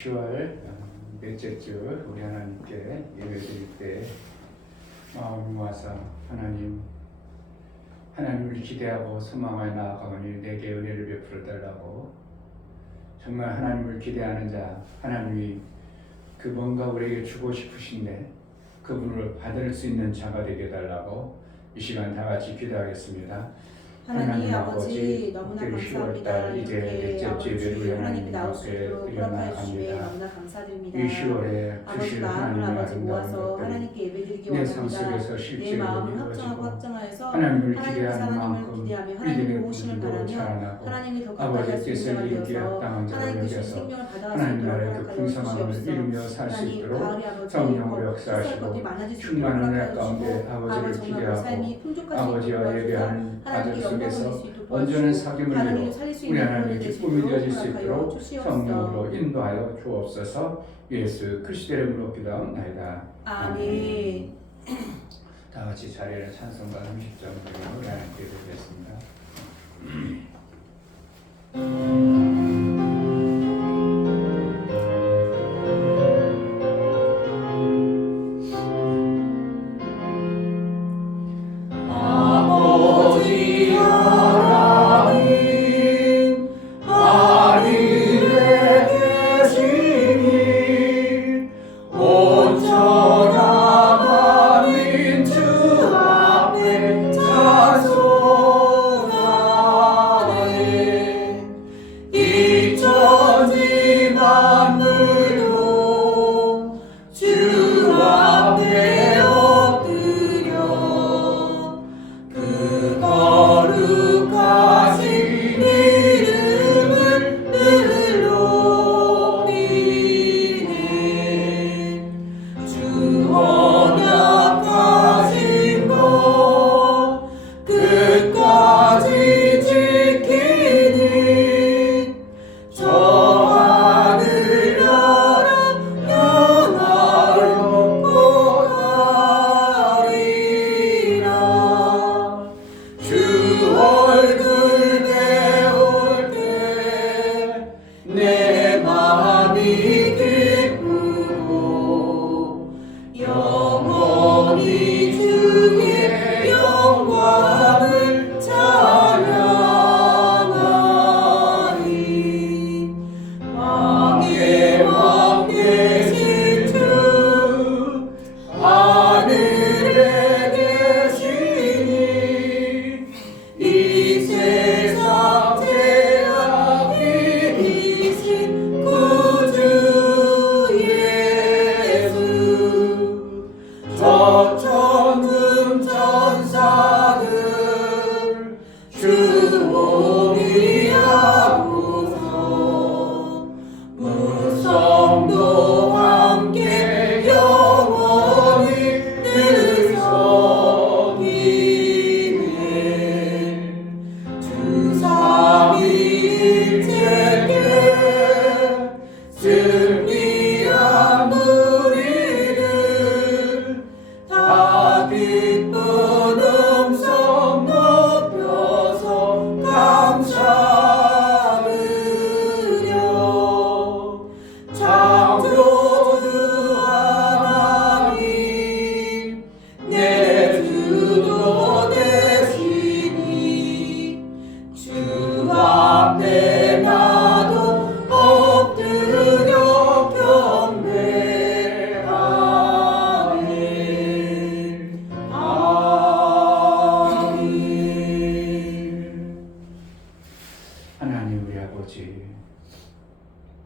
10월 넷째 주 우리 하나님께 예배드릴 때 마음을 모아서 하나님을 기대하고 소망하여 나아가오니 내게 은혜를 베풀어 달라고, 정말 하나님을 기대하는 자, 하나님이 그 뭔가 우리에게 주고 싶으신데 그분을 받을 수 있는 자가 되게 해달라고 이 시간 다 같이 기도하겠습니다. 하나님 아버지, 너무나 감사합니다. 이제 넷째 예배를 하나님께 나올 수 있도록 허락하여 주시에 너무나 감사드립니다. 이 10월에 아버지, 마음을 아버지 모아서 하나님께 예배드리기 원합니다. 내 마음을 확정하여서 하나님의 사랑님을 기대하며 하나님의 도우심을 바라며 하나님이 더 가까이 할 수 있는 자가 되어서 하나님 그 생명을 받아갈 수 있도록 허락하여 주시옵소서. 하나님, 가을이 아버지 햇살 것들이 많아질 수 있도록 허락하여 주시고 아버지 정말 그 삶이 풍족할 수 있도록 도와주사 하나님께 온전한 사귐을 이루어 우리 하나님의 기쁨이 되어질 수 있도록 성령으로 인도하여 주옵소서. 예수 그리스도의 이름으로 기도하옵나이다. 아멘. 다 같이 자리에 찬송가 30점 드리고 우리 하나님께 드리겠습니다.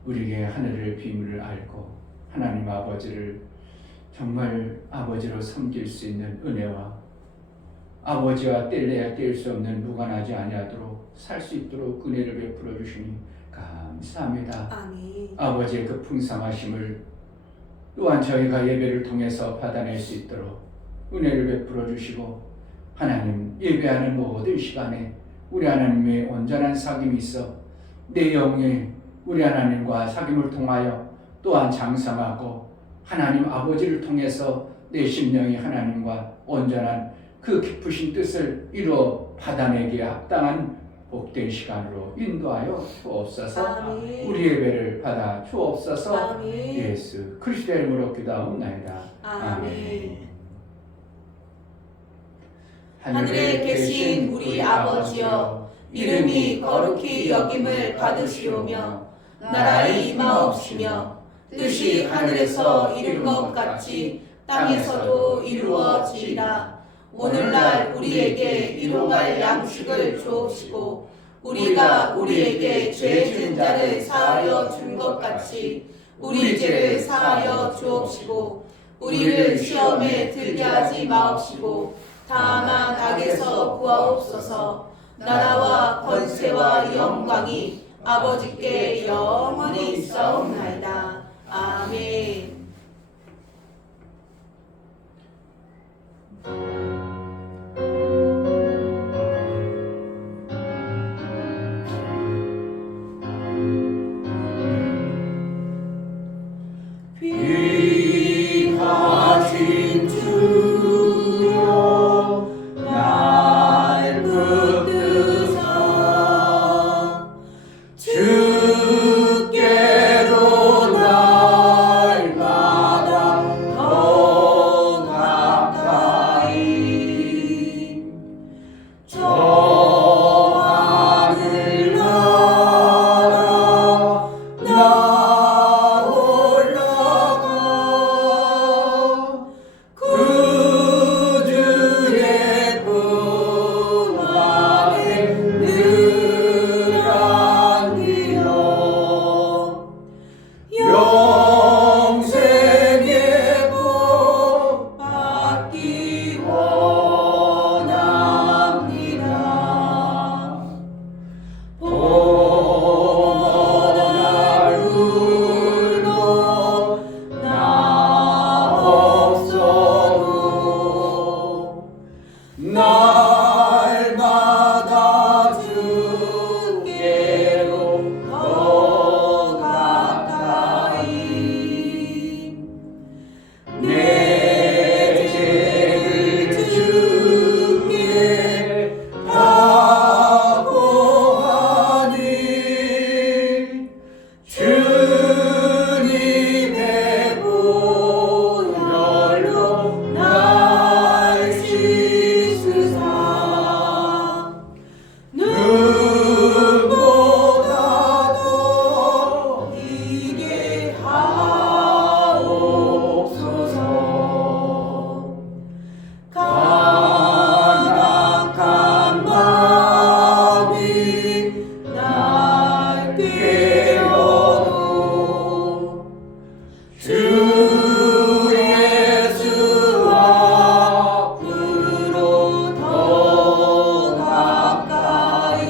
우리에게 하늘의 비밀을 알고 하나님 아버지를 정말 아버지로 섬길 수 있는 은혜와 아버지와 뗄래야 뗄 수 없는 무관하지 아니하도록 살 수 있도록 은혜를 베풀어 주시니 감사합니다. 아멘. 아버지의 그 풍성하심을 또한 저희가 예배를 통해서 받아낼 수 있도록 은혜를 베풀어 주시고, 하나님 예배하는 모든 시간에 우리 하나님의 온전한 사귐이 있어 내 영에 우리 하나님과 사귐을 통하여 또한 장성하고 하나님 아버지를 통해서 내 심령이 하나님과 온전한 그 깊으신 뜻을 이루어 받아내기에 합당한 복된 시간으로 인도하여 주옵소서. 아멘. 우리 예배를 받아 주옵소서. 아멘. 예수 그리스도의 이름으로 기도하옵나이다. 아멘. 하늘에 계신 우리 아버지여, 이름이 거룩히 여김을 받으시오며 나라의 임하옵시며 뜻이 하늘에서 이룬 것 같이 땅에서도 이루어지리라. 오늘날 우리에게 일용할 양식을 주옵시고 우리가 우리에게 죄 지은 자를 사하여 준 것 같이 우리 죄를 사하여 주옵시고 우리를 시험에 들게 하지 마옵시고 다만 악에서 구하옵소서. 나라와 권세와 영광이 아버지께 영원히 있사옵나이다. 아멘. 귀하신 주여 날 붙드사 주께로 날마다 더 가까이 저 하늘나라 나 올라가 그 주의 품 안에 늘 안기어 영생의 복 받기 원합니다. 날 울고 나 없어도 날마다 주께로 더 가까이 내 죄를 주께 하고하니 주님의 보혈로 날 씻으사 눈보다 더 이게 하옵소서. 간악한 마음이 날 깨어도 주 예수 앞으로 더 가까이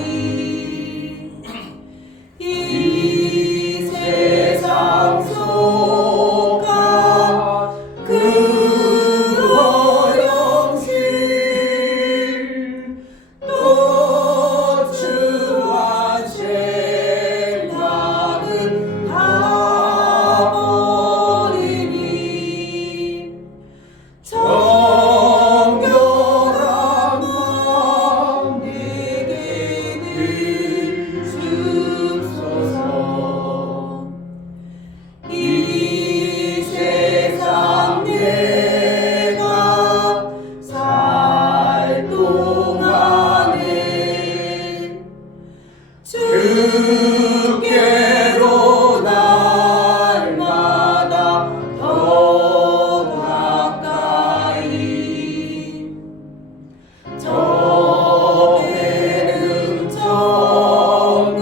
이 세상 속가 그 어영실 또 주한 생각은 다 버리니 정결한 마음 내게 늘 주소서. 이 세상 내가 살 동안에 주께로 날마다 더 가까이 저배는 전부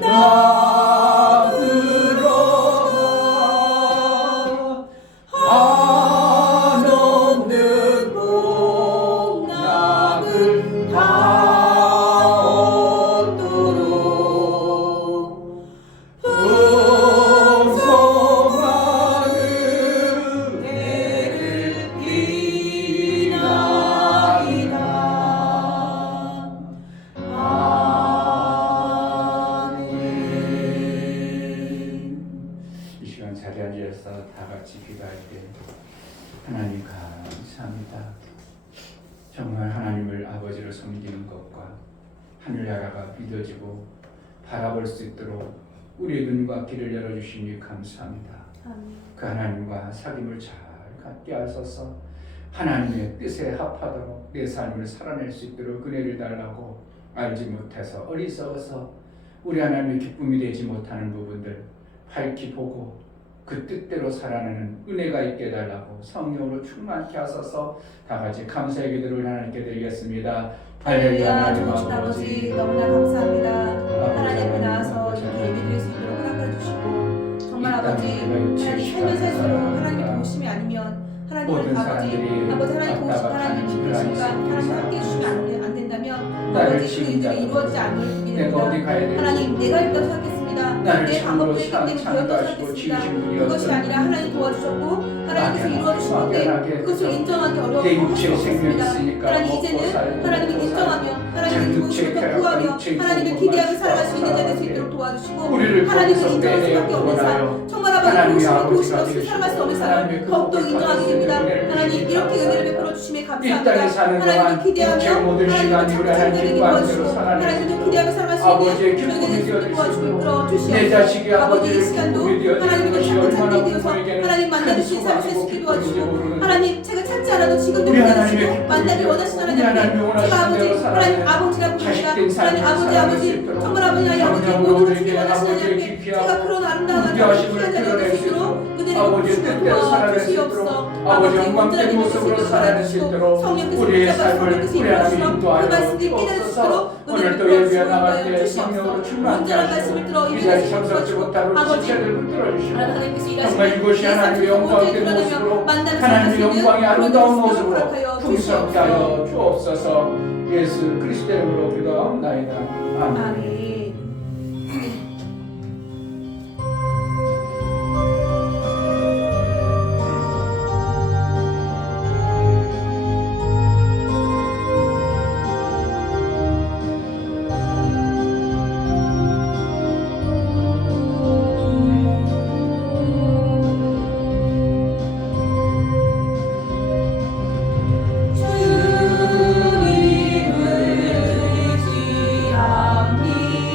나 들어가 한없는 복락을 다 얻도록 풍성한 은혜를 비나이다. 아멘. 이 시간 자리에 앉아서 다 같이 기도할 때 하나님 감사합니다. 정말 하나님을 아버지로 섬기는 것과 하늘나라가 믿어지고 바라볼 수 있도록 우리의 눈과 귀를 열어주시니 감사합니다. 그 하나님과 사귐을 잘 갖게 하소서. 하나님의 뜻에 합하도록 내 삶을 살아낼 수 있도록 은혜를 달라고. 알지 못해서 어리석어서 우리 하나님의 기쁨이 되지 못하는 부분들 밝히 보고 그 뜻대로 살아내는 은혜가 있게 해달라고 성령으로 충만케 하소서. 다 같이 감사의 기도를 하나님께 드리겠습니다. 할렐루야. 하나님 좋으신 아버지 너무나 감사합니다. 하나님 앞에 나와서 이렇게 예배드릴 수 있도록 허락해 주시고, 정말 아버지 하나님 삶을 살수록 하나님의 도우심이 아니면 하나님 아버지 하나님 도우심과 하나님 함께 해주시면 안 된다면 아버지 그 일들이 이루어지지 않을 일이 됩니다. 하나님 내가 있다고 생각했습니다. 내 방법도 있기 때문에 되었다고 생각했습니다. 그것이 아니라 하나님 도와주셨고 하나님께서 이루어주신 건데 그것을 인정하기 어려워 할 수 없습니다. 하나님 이제는 하나님을 인정하며 하나님의 도우심을 더 구하며 하나님을 기대하며 살아갈 수 있는 자 될 수 있도록 도와주시고, 하나님을 인정할 수밖에 없는 삶, 정말 아버지 도우심 없이 살아갈 수 없는 삶을 더욱더 인정하게 됩니다. 하나님 이렇게 은혜를 베풀어 주심에 감사합니다. 하나님을 기대하며 하나님을 찬양드리기 도와주시고 하나님을 기대하며 살아갈 수 있게 저에게 도와주시고 이끌어 주시옵소서. 아버지 이 시간도 하나님께 자꾸 찾게 되어서 하나님 만나주신 삶을 살 수 있게 도와주시고, 하나님 제가 찾지 않아도 지금도 기다리시고 만나기 원하시는 하나님, 제가 아버지 하나님 아버지라고 부릅니다. 하나님 아버지 정말 아버지 모든 것을 원하시는 하나님께 제가 그런 아름다운 하나님을 귀한 자리가 될 수 있도록 은혜를 주시고 도와주시옵소서. 아버지 영광된 모습으로 살아낼 수 있도록 우리의 삶을 우리 하나님 인도하여 주옵소서. 오늘도 예배에 나갈 때 성령으로 충만케 하시고 이 자리 참석지 못하고 지체들 붙들어 주시고 정말 이곳이 하나님의 영광된 모습으로 하나님의 영광의 아름다운 모습으로 풍성케 하여 주옵소서. 예수 그리스도 이름으로 기도하옵나이다. 아멘. 주님을 의지합니다.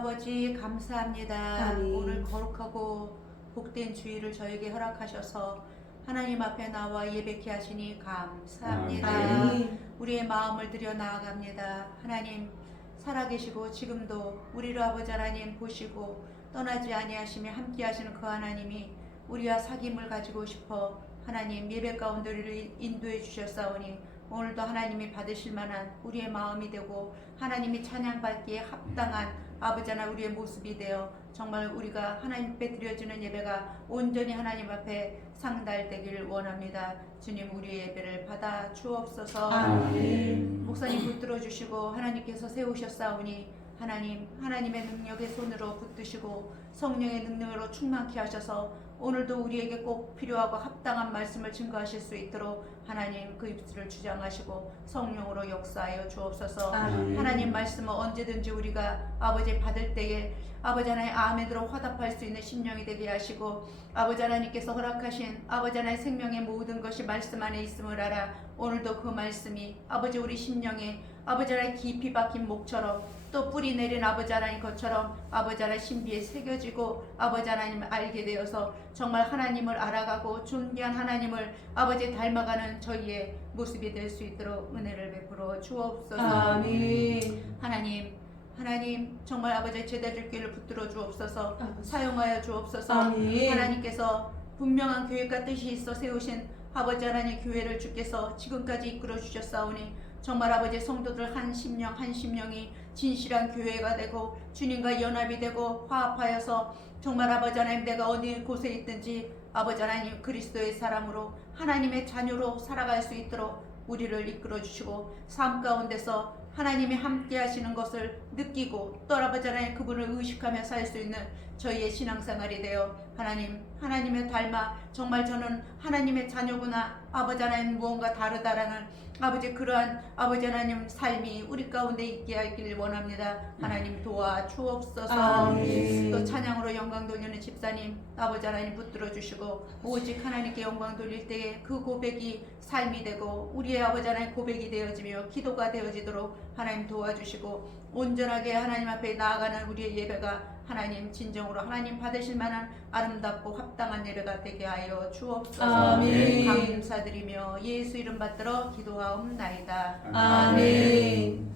아버지 감사합니다. 아멘. 오늘 거룩하고 복된 주일을 저에게 허락하셔서 하나님 앞에 나와 예배케 하시니 감사합니다. 아멘. 우리의 마음을 들여 나아갑니다. 하나님 살아계시고 지금도 우리를 아버지 하나님 보시고 떠나지 아니하시며 함께 하시는 그 하나님이 우리와 사귐을 가지고 싶어 하나님 예배 가운데 우리를 인도해 주셨사오니 오늘도 하나님이 받으실 만한 우리의 마음이 되고 하나님이 찬양받기에 합당한 아버지 하나 우리의 모습이 되어 정말 우리가 하나님 앞에 드려지는 예배가 온전히 하나님 앞에 상달되길 원합니다. 주님 우리의 예배를 받아 주옵소서. 아멘. 목사님 붙들어 주시고 하나님께서 세우셨사오니 하나님 하나님의 능력의 손으로 붙드시고 성령의 능력으로 충만케 하셔서 오늘도 우리에게 꼭 필요하고 합당한 말씀을 증거하실 수 있도록 하나님 그 입술을 주장하시고 성령으로 역사하여 주옵소서. 아멘. 하나님 말씀은 언제든지 우리가 아버지 받을 때에 아버지 하나님 아멘으로 화답할 수 있는 심령이 되게 하시고 아버지 하나님께서 허락하신 아버지 하나님 생명의 모든 것이 말씀 안에 있음을 알아 오늘도 그 말씀이 아버지 우리 심령에 아버지 하나님 깊이 박힌 목처럼 또 뿌리 내린 아버지 하나님 것처럼 아버지 하나님 신비에 새겨지고 아버지 하나님을 알게 되어서 정말 하나님을 알아가고 존귀한 하나님을 아버지 닮아가는 저희의 모습이 될 수 있도록 은혜를 베풀어 주옵소서. 아멘. 하나님 정말 아버지 제자들 귀를 붙들어 주옵소서. 아버지. 사용하여 주옵소서. 아멘. 하나님께서 분명한 계획과 뜻이 있어 세우신 아버지 하나님 교회를 주께서 지금까지 이끌어 주셨사오니 정말 아버지 성도들 한 심령이 진실한 교회가 되고 주님과 연합이 되고 화합하여서 정말 아버지 하나님 내가 어디 곳에 있든지 아버지 하나님 그리스도의 사람으로 하나님의 자녀로 살아갈 수 있도록 우리를 이끌어 주시고 삶 가운데서 하나님이 함께 하시는 것을 느끼고 또 아버지 하나님 그분을 의식하며 살 수 있는 저희의 신앙생활이 되어 하나님의 닮아 정말 저는 하나님의 자녀구나 아버지 하나님 무언가 다르다라는 아버지 그러한 아버지 하나님 삶이 우리 가운데 있게 하길 원합니다. 하나님 도와 주옵소서. 아멘. 또 찬양으로 영광 돌리는 집사님 아버지 하나님 붙들어 주시고 오직 하나님께 영광 돌릴 때에 그 고백이 삶이 되고 우리의 아버지 하나님 고백이 되어지며 기도가 되어지도록 하나님 도와주시고 온전하게 하나님 앞에 나아가는 우리의 예배가 하나님 진정으로 하나님 받으실 만한 아름답고 합당한 예배가 되게 하여 주옵소서. 아멘. 감사드리며 예수 이름 받들어 기도하옵나이다. 아멘.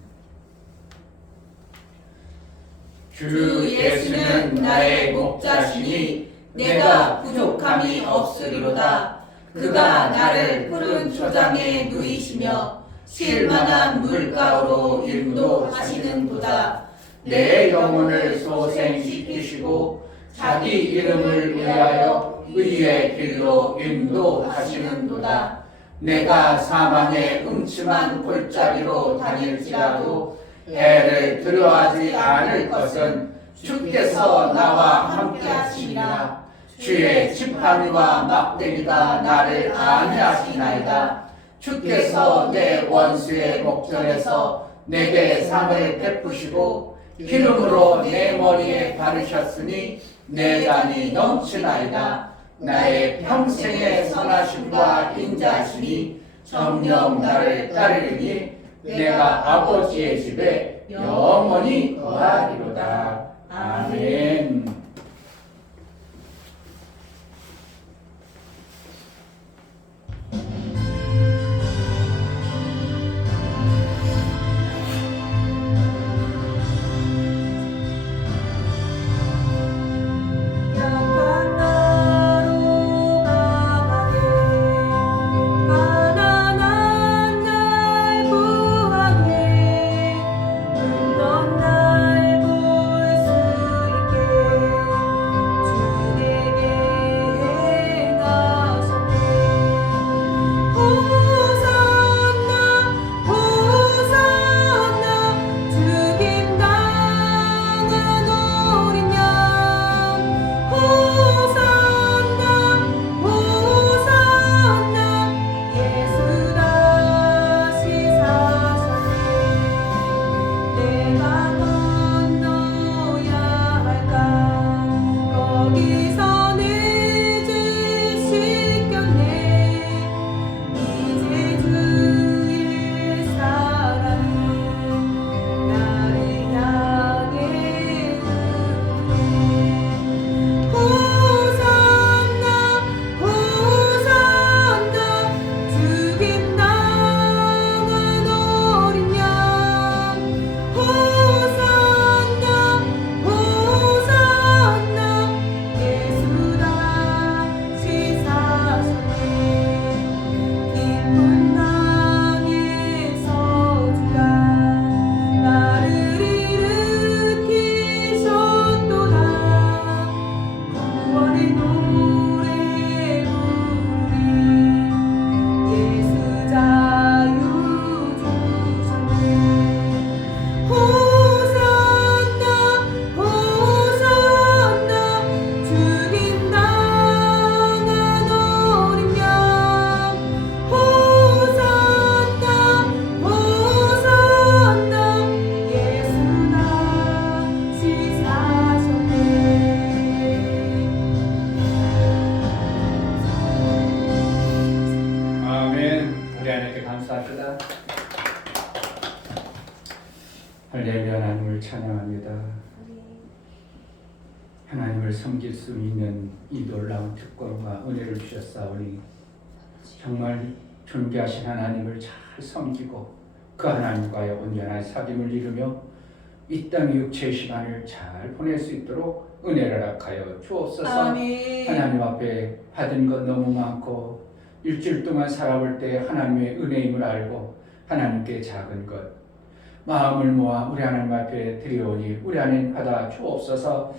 주 예수는 나의 목자시니 내가 부족함이 없으리로다. 그가 나를 푸른 초장에 누이시며 쉴만한 물가로 인도하시는도다. 내 영혼을 소생시키시고 자기 이름을 위하여 의의 길로 인도하시는도다. 내가 사망의 음침한 골짜기로 다닐지라도 해를 두려워하지 않을 것은 주께서 나와 함께하시니라. 주의 지팡이와 막대기가 나를 안위하시나이다. 주께서 내 원수의 목전에서 내게 상을 베푸시고 기름으로 내 머리에 바르셨으니 내 잔이 넘치나이다. 나의 평생의 선하심과 인자하시니 정녕 나를 따르리니 내가 아버지의 집에 영원히 거하리로다. 아멘. 날 볼 수 있게 할렐루야. 하나님을 찬양합니다. 하나님을 섬길 수 있는 이 놀라운 특권과 은혜를 주셨사오니 정말 존귀하신 하나님을 잘 섬기고 그 하나님과의 온전한 사귐을 이루며 이 땅의 육체의 시간을 잘 보낼 수 있도록 은혜를 허락하여 주옵소서. 아멘. 하나님 앞에 받은 것 너무 많고 일주일 동안 살아볼 때 하나님의 은혜임을 알고 하나님께 작은 것 마음을 모아 우리 하나님 앞에 드리오니 우리 하나님 받아 주옵소서.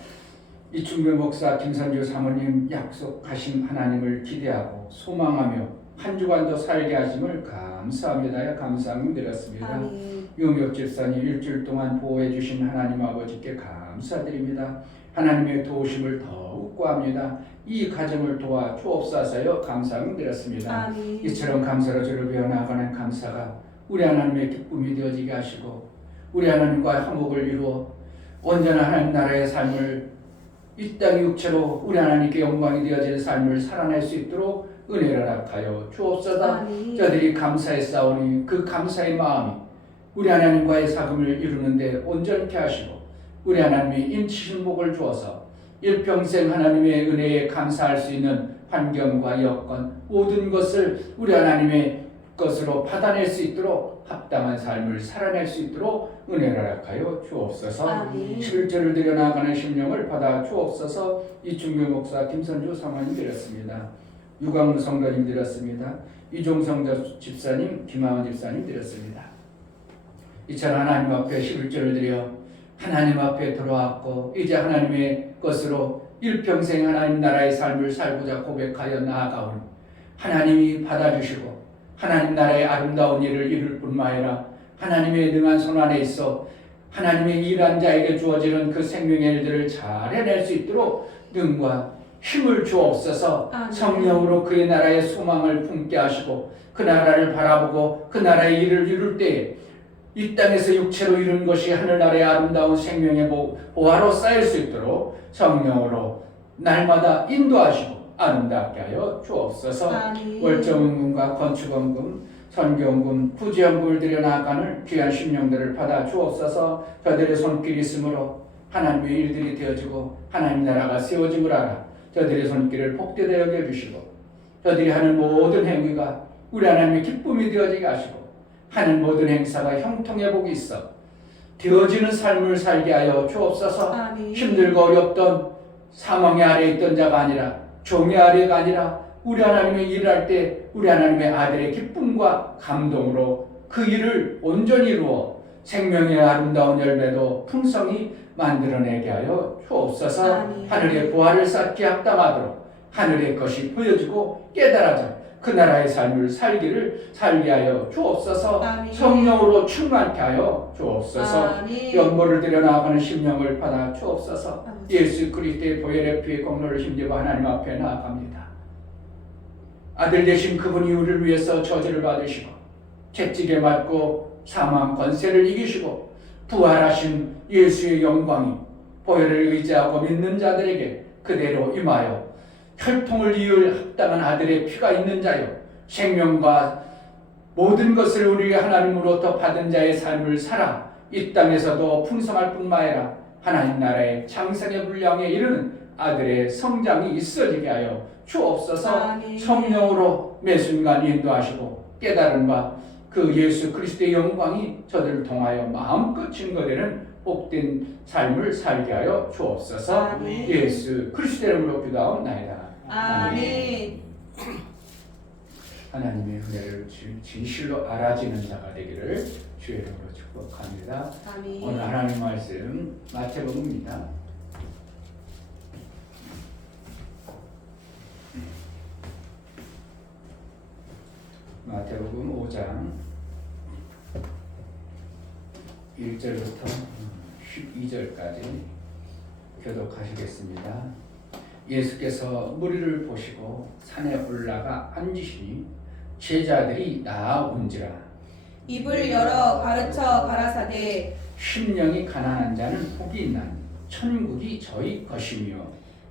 이충배 목사 김선주 사모님 약속하신 하나님을 기대하고 소망하며 한 주간도 살게 하심을 감사합니다. 감사함을 드렸습니다. 아멘. 유명혁 집사님 일주일 동안 보호해 주신 하나님 아버지께 감사드립니다. 하나님의 도우심을 더욱 구합니다. 이 가정을 도와 주옵소서요. 감사함을 드렸습니다. 아멘. 이처럼 감사로 주를 배워나가는 감사가 우리 하나님의 기쁨이 되어지게 하시고 우리 하나님과의 화목을 이루어 온전한 하나님 나라의 삶을 이 땅의 육체로 우리 하나님께 영광이 되어지는 삶을 살아낼 수 있도록 은혜를 허락하여 주옵소서. 아멘. 저들이 감사에 싸우니 그 감사의 마음이 우리 하나님과의 사귐을 이루는데 온전케 하시고 우리 하나님이 인치신 복을 주어서 일평생 하나님의 은혜에 감사할 수 있는 환경과 여건 모든 것을 우리 하나님의 것으로 받아낼 수 있도록 합당한 삶을 살아낼 수 있도록 은혜를 허락하여 주옵소서. 아멘. 11절을 드려 나아가는 심령을 받아 주옵소서. 이충규 목사 김선주 사모님 드렸습니다. 유광무 성도님 드렸습니다. 이종성 집사님 김하원 집사님 드렸습니다. 이처럼 하나님 앞에 11절을 드려 하나님 앞에 돌아왔고 이제 하나님의 것으로 일평생 하나님 나라의 삶을 살고자 고백하여 나아가오니 하나님이 받아주시고 하나님 나라의 아름다운 일을 이룰 뿐만 아니라 하나님의 능한 손 안에 있어 하나님의 일한 자에게 주어지는 그 생명의 일들을 잘 해낼 수 있도록 능과 힘을 주옵소서. 아멘. 성령으로 그의 나라의 소망을 품게 하시고 그 나라를 바라보고 그 나라의 일을 이룰 때에 이 땅에서 육체로 이룬 것이 하늘나라의 아름다운 생명의 보화로 쌓일 수 있도록 성령으로 날마다 인도하시고 아름답게 하여 주옵소서. 아멘. 월정원금과 건축원금, 선교원금, 부지원금을 들여 나아가는 귀한 심령들을 받아 주옵소서. 저들의 손길이 있으므로 하나님의 일들이 되어지고 하나님 나라가 세워짐을 알아 저들의 손길을 복되게 여겨주시고 저들이 하는 모든 행위가 우리 하나님의 기쁨이 되어지게 하시고 하는 모든 행사가 형통의 복이 있어 되어지는 삶을 살게 하여 주옵소서. 아멘. 힘들고 어렵던 사망의 아래에 있던 자가 아니라 종의 아래가 아니라 우리 하나님의 일을 할 때 우리 하나님의 아들의 기쁨과 감동으로 그 일을 온전히 이루어 생명의 아름다운 열매도 풍성히 만들어내게 하여 주옵소서. 아멘. 하늘의 보화를 쌓기 합당하도록 하늘의 것이 보여지고 깨달아져 그 나라의 삶을 살게 하여 주옵소서. 아멘. 성령으로 충만케 하여 주옵소서. 아멘. 연보를 들여 나아가는 심령을 받아 주옵소서. 아멘. 예수 그리스도의 보혈의 피의 공로를 힘입어 하나님 앞에 나아갑니다. 아들 되신 그분이 우리를 위해서 저주를 받으시고 채찍에 맞고 사망 권세를 이기시고 부활하신 예수의 영광이 보혈을 의지하고 믿는 자들에게 그대로 임하여 혈통을 이을 합당한 아들의 피가 있는 자요 생명과 모든 것을 우리가 하나님으로부터 받은 자의 삶을 살아 이 땅에서도 풍성할 뿐만 아니라 하나님 나라의 장성의 분량에 이르는 아들의 성장이 있어지게 하여 주옵소서. 아멘. 성령으로 매 순간 인도하시고 깨달음과 그 예수 그리스도의 영광이 저들을 통하여 마음껏 증거되는 복된 삶을 살게 하여 주옵소서. 아멘. 예수 그리스도의 이름으로 기도하옵나이다. 아멘. 하나님의 은혜를 진실로 알아지는 자가 되기를 주의 이름으로 축복합니다. 아멘. 오늘 하나님 말씀 마태복음입니다. 마태복음 5장 1절부터 12절까지 교독하시겠습니다. 예수께서 무리를 보시고 산에 올라가 앉으시니 제자들이 나아온지라. 입을 열어 가르쳐 가라사대 심령이 가난한 자는 복이 있나니 천국이 저희 것이며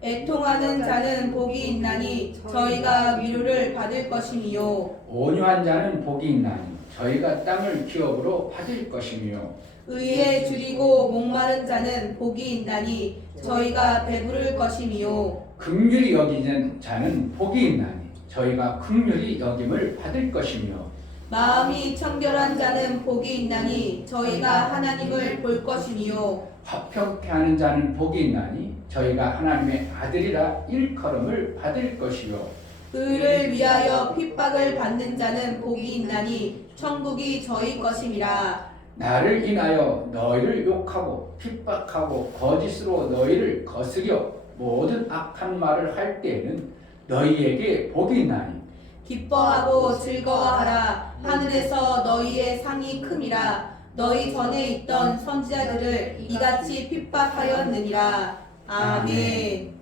애통하는 자는 복이 있나니 저희가 위로를 받을 것이니요 온유한 자는 복이 있나니 저희가 땅을 기업으로 받을 것이며 의에 줄이고 목마른 자는 복이 있나니 저희가 배부를 것이며 긍휼히 여기는 자는 복이 있나니 저희가 긍휼히 여김을 받을 것이며 마음이 청결한 자는 복이 있나니 저희가 하나님을 볼 것이며 화평케 하는 자는 복이 있나니 저희가 하나님의 아들이라 일컬음을 받을 것이요 의를 위하여 핍박을 받는 자는 복이 있나니 천국이 저희 것임이라. 나를 인하여 너희를 욕하고 핍박하고 거짓으로 너희를 거스려 모든 악한 말을 할 때에는 너희에게 복이 있나니 기뻐하고 즐거워하라. 하늘에서 너희의 상이 큼이라. 너희 전에 있던 선지자들을 이같이 핍박하였느니라. 아멘.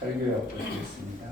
설교에 엎드리겠습니다.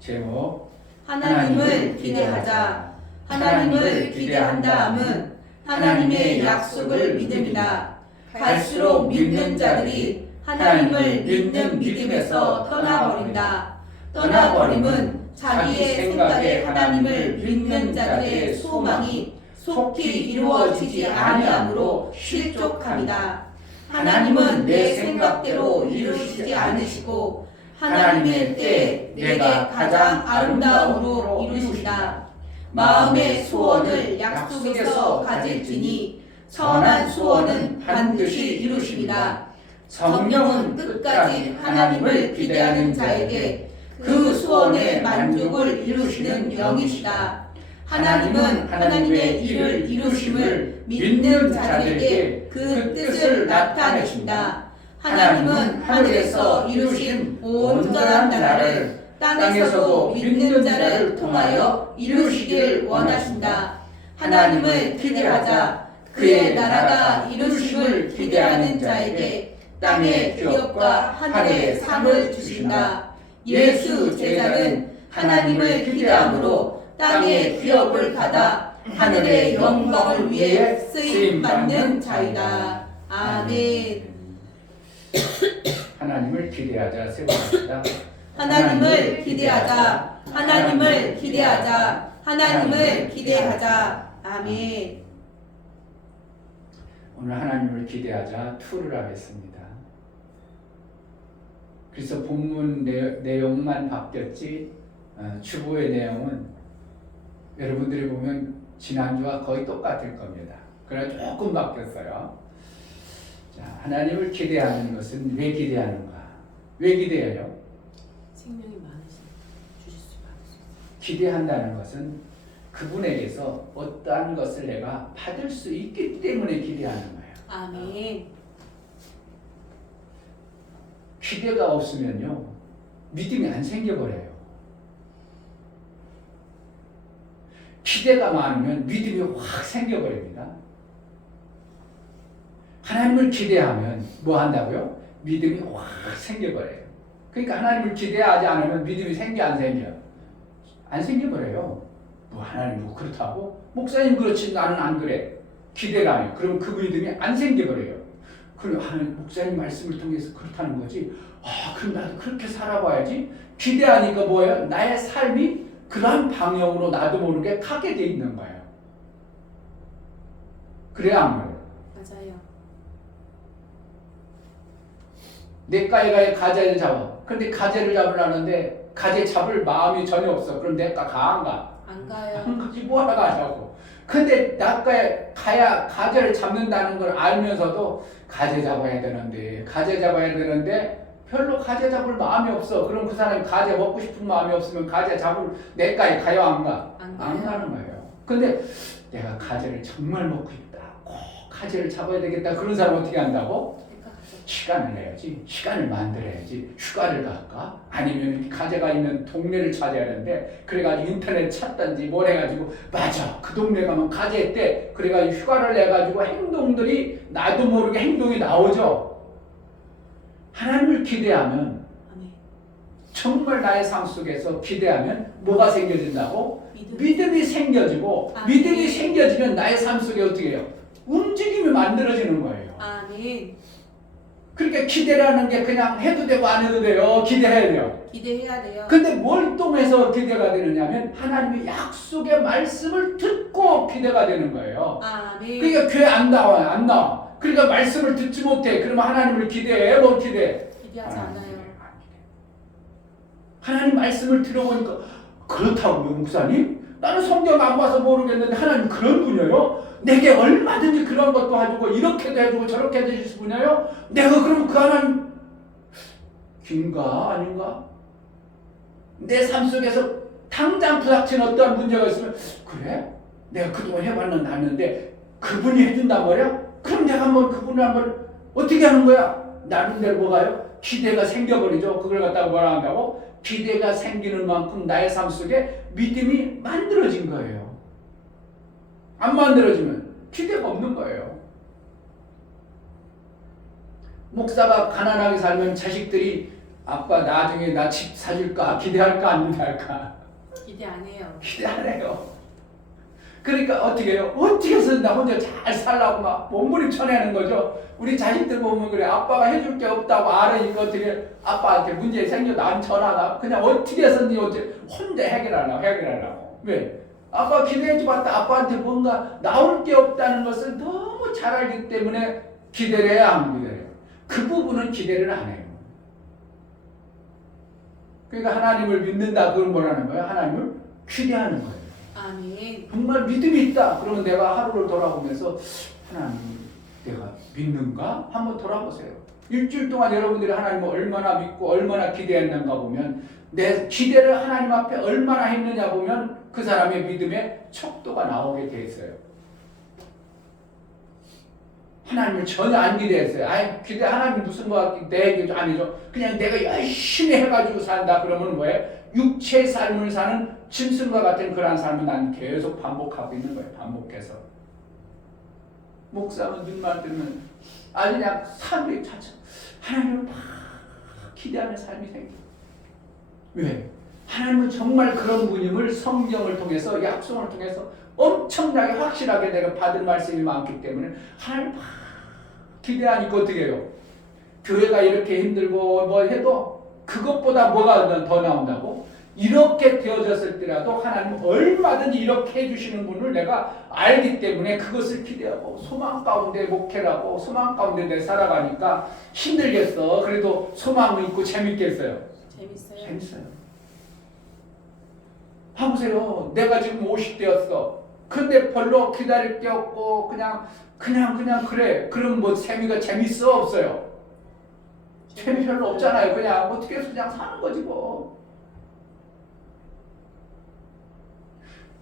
제목 하나님을 기대하자. 하나님을 기대한 다음은 하나님의 약속을 믿음이다. 갈수록 믿는 자들이 하나님을 믿는 믿음에서 떠나버린다. 떠나버림은 자기의 생각에 하나님을 믿는 자들의 소망이 속히 이루어지지 아니하므로 실족함이다. 하나님은 내 생각대로 이루시지 않으시고 하나님의 때에 내게 가장 아름다움으로 이루신다. 마음의 소원을 약속에서 가질지니 선한 소원은 반드시 이루십니다. 성령은 끝까지 하나님을 기대하는 자에게 그 소원의 만족을 이루시는 영이시다. 하나님은 하나님의 일을 이루심을 믿는 자들에게 그 뜻을 나타내신다. 하나님은 하늘에서 이루신 온전한 나라를 땅에서도 믿는 자를 통하여 이루시길 원하신다. 하나님을 기대하자. 그의 나라가 이루심을 기대하는 자에게 땅의 기업과 하늘의 상을 주신다. 예수 제자는 하나님을 기대함으로 땅의 기업을 받아 하늘의 영광을 위해 쓰임받는 자이다. 아멘. 하나님을 기대하자 세 번입니다. 하나님을 기대하자. 하나님을 기대하자. 하나님을 기대하자. 아멘. 오늘 하나님을 기대하자 2를 하겠습니다. 그래서 본문 내용만 바뀌었지 주보의 내용은 여러분들이 보면 지난주와 거의 똑같을 겁니다. 그러나 조금 바뀌었어요. 자, 하나님을 기대하는 것은 왜 기대하는가? 왜 기대해요? 생명이 많으신 주실 수 받으실 수. 기대한다는 것은 그분에게서 어떠한 것을 내가 받을 수 있기 때문에 기대하는 거예요. 아멘. 기대가 없으면요 믿음이 안 생겨버려요. 기대가 많으면 믿음이 확 생겨버립니다. 하나님을 기대하면 뭐 한다고요? 믿음이 확 생겨버려요. 그러니까 하나님을 기대하지 않으면 믿음이 생겨 안 생겨? 안 생겨버려요. 뭐 하나님 뭐 그렇다고? 목사님 그렇지 나는 안 그래. 기대가 아니에요. 그러면 그 믿음이 안 생겨버려요. 그럼 하나님 목사님 말씀을 통해서 그렇다는 거지. 그럼 나도 그렇게 살아봐야지. 기대하니까 뭐예요? 나의 삶이 그러한 방향으로 나도 모르게 가게 돼 있는 거예요. 그래야 안 그래요? 맞아요. 내과에 가재를 잡아. 근데 가재를 잡으려는데 가재 잡을 마음이 전혀 없어. 그럼 내과 가 안 가? 안 가요. 안 가지 뭐하러 가자고. 근데 내과에 가야 가재를 잡는다는 걸 알면서도 가재 잡아야 되는데 별로 가재 잡을 마음이 없어. 그럼 그 사람이 가재 먹고 싶은 마음이 없으면 가재 잡을 내과에 가요 안 가? 안 가는 거예요. 근데 내가 가재를 정말 먹고 싶다. 꼭 가재를 잡아야 되겠다. 그런 사람 어떻게 한다고? 시간을 내야지. 시간을 만들어야지. 휴가를 갈까? 아니면 가재가 있는 동네를 찾아야 하는데 그래가지고 인터넷 찾든지 뭘 해가지고 맞아 그 동네 가면 가재 있대. 그래가지고 휴가를 내가지고 행동들이 나도 모르게 행동이 나오죠. 하나님을 기대하면 정말 나의 삶 속에서 기대하면 뭐가 생겨진다고? 믿음이 생겨지고 믿음이 생겨지면 나의 삶 속에 어떻게 해요? 움직임이 만들어지는 거예요. 아멘. 그러니까 기대라는 게 그냥 해도 되고 안 해도 돼요. 기대해야 돼요. 기대해야 돼요. 근데 뭘 통해서 기대가 되느냐면 하나님의 약속의 말씀을 듣고 기대가 되는 거예요. 아멘. 그러니까 교회 안 나와요. 안 나와. 그러니까 말씀을 듣지 못해. 그러면 하나님을 기대해? 못 기대해? 기대하지 않아요. 하나님 말씀을 들어보니까 그렇다고요, 목사님? 나는 성경 안 봐서 모르겠는데 하나님 그런 분이에요? 내게 얼마든지 그런 것도 해주고 이렇게도 해주고 저렇게도 해주실 분이에요? 내가 그럼 그 하나님 긴가 아닌가? 내 삶 속에서 당장 부닥친 어떠한 문제가 있으면 그래? 내가 그동안 해봤는데 하는데 그분이 해준단 말이야? 그럼 내가 한번 그분을 한번 어떻게 하는 거야? 나름대로 뭐가요? 기대가 생겨버리죠. 그걸 갖다가 뭐라 한다고? 기대가 생기는 만큼 나의 삶 속에 믿음이 만들어진 거예요. 안 만들어지면 기대가 없는 거예요. 목사가 가난하게 살면 자식들이 아빠 나중에 나 집 사줄까 기대할까 안 기대할까? 기대 안 해요. 기대 안 해요. 그러니까 어떻게 해요? 어떻게 해서 나 혼자 잘 살라고 막 몸부림쳐내는 거죠. 우리 자식들 보면 그래. 아빠가 해줄 게 없다고 알으니까 어떻게 아빠한테 문제 생겨도 안 전하나? 그냥 어떻게 해서든지 혼자 해결하려고. 왜? 아빠 기대해줘봤다. 아빠한테 뭔가 나올 게 없다는 것을 너무 잘 알기 때문에 기대를 해야 안 기대해요. 그 부분은 기대를 안 해요. 그러니까 하나님을 믿는다. 그건 뭐라는 거예요? 하나님을 기대하는 거예요. 아멘. 정말 믿음이 있다. 그러면 내가 하루를 돌아보면서 하나님 내가 믿는가? 한번 돌아보세요. 일주일 동안 여러분들이 하나님을 얼마나 믿고 얼마나 기대했는가 보면 내 기대를 하나님 앞에 얼마나 했느냐 보면 그 사람의 믿음의 척도가 나오게 돼 있어요. 하나님을 전혀 안 기대했어요. 아니 기대 하나님 무슨 거 기대 아니죠. 그냥 내가 열심히 해가지고 산다. 그러면 뭐예요? 육체의 삶을 사는 짐승과 같은 그러한 삶을 난 계속 반복하고 있는 거예요. 반복해서. 목사는 눈만 뜨면 아주 그냥 삶이 자체 하나님을 막 기대하는 삶이 생겨. 왜? 하나님은 정말 그런 분임을 성경을 통해서 약속을 통해서 엄청나게 확실하게 내가 받은 말씀이 많기 때문에 하나님 막 기대하니까 어떻게 해요? 교회가 이렇게 힘들고 뭐 해도 그것보다 뭐가 더 나온다고? 이렇게 되어졌을 때라도 하나님은 얼마든지 이렇게 해주시는 분을 내가 알기 때문에 그것을 기대하고 소망 가운데 목회를 하고 소망 가운데 내 살아가니까 힘들겠어. 그래도 소망을 있고 재밌겠어요. 재밌어요. 재밌어요. 봐보세요. 내가 지금 50대였어. 근데 별로 기다릴 게 없고 그냥 그래. 그럼 뭐 재미가 재밌어 없어요? 재미 별로 없잖아요. 그냥 어떻게 해서 그냥 사는 거지 뭐.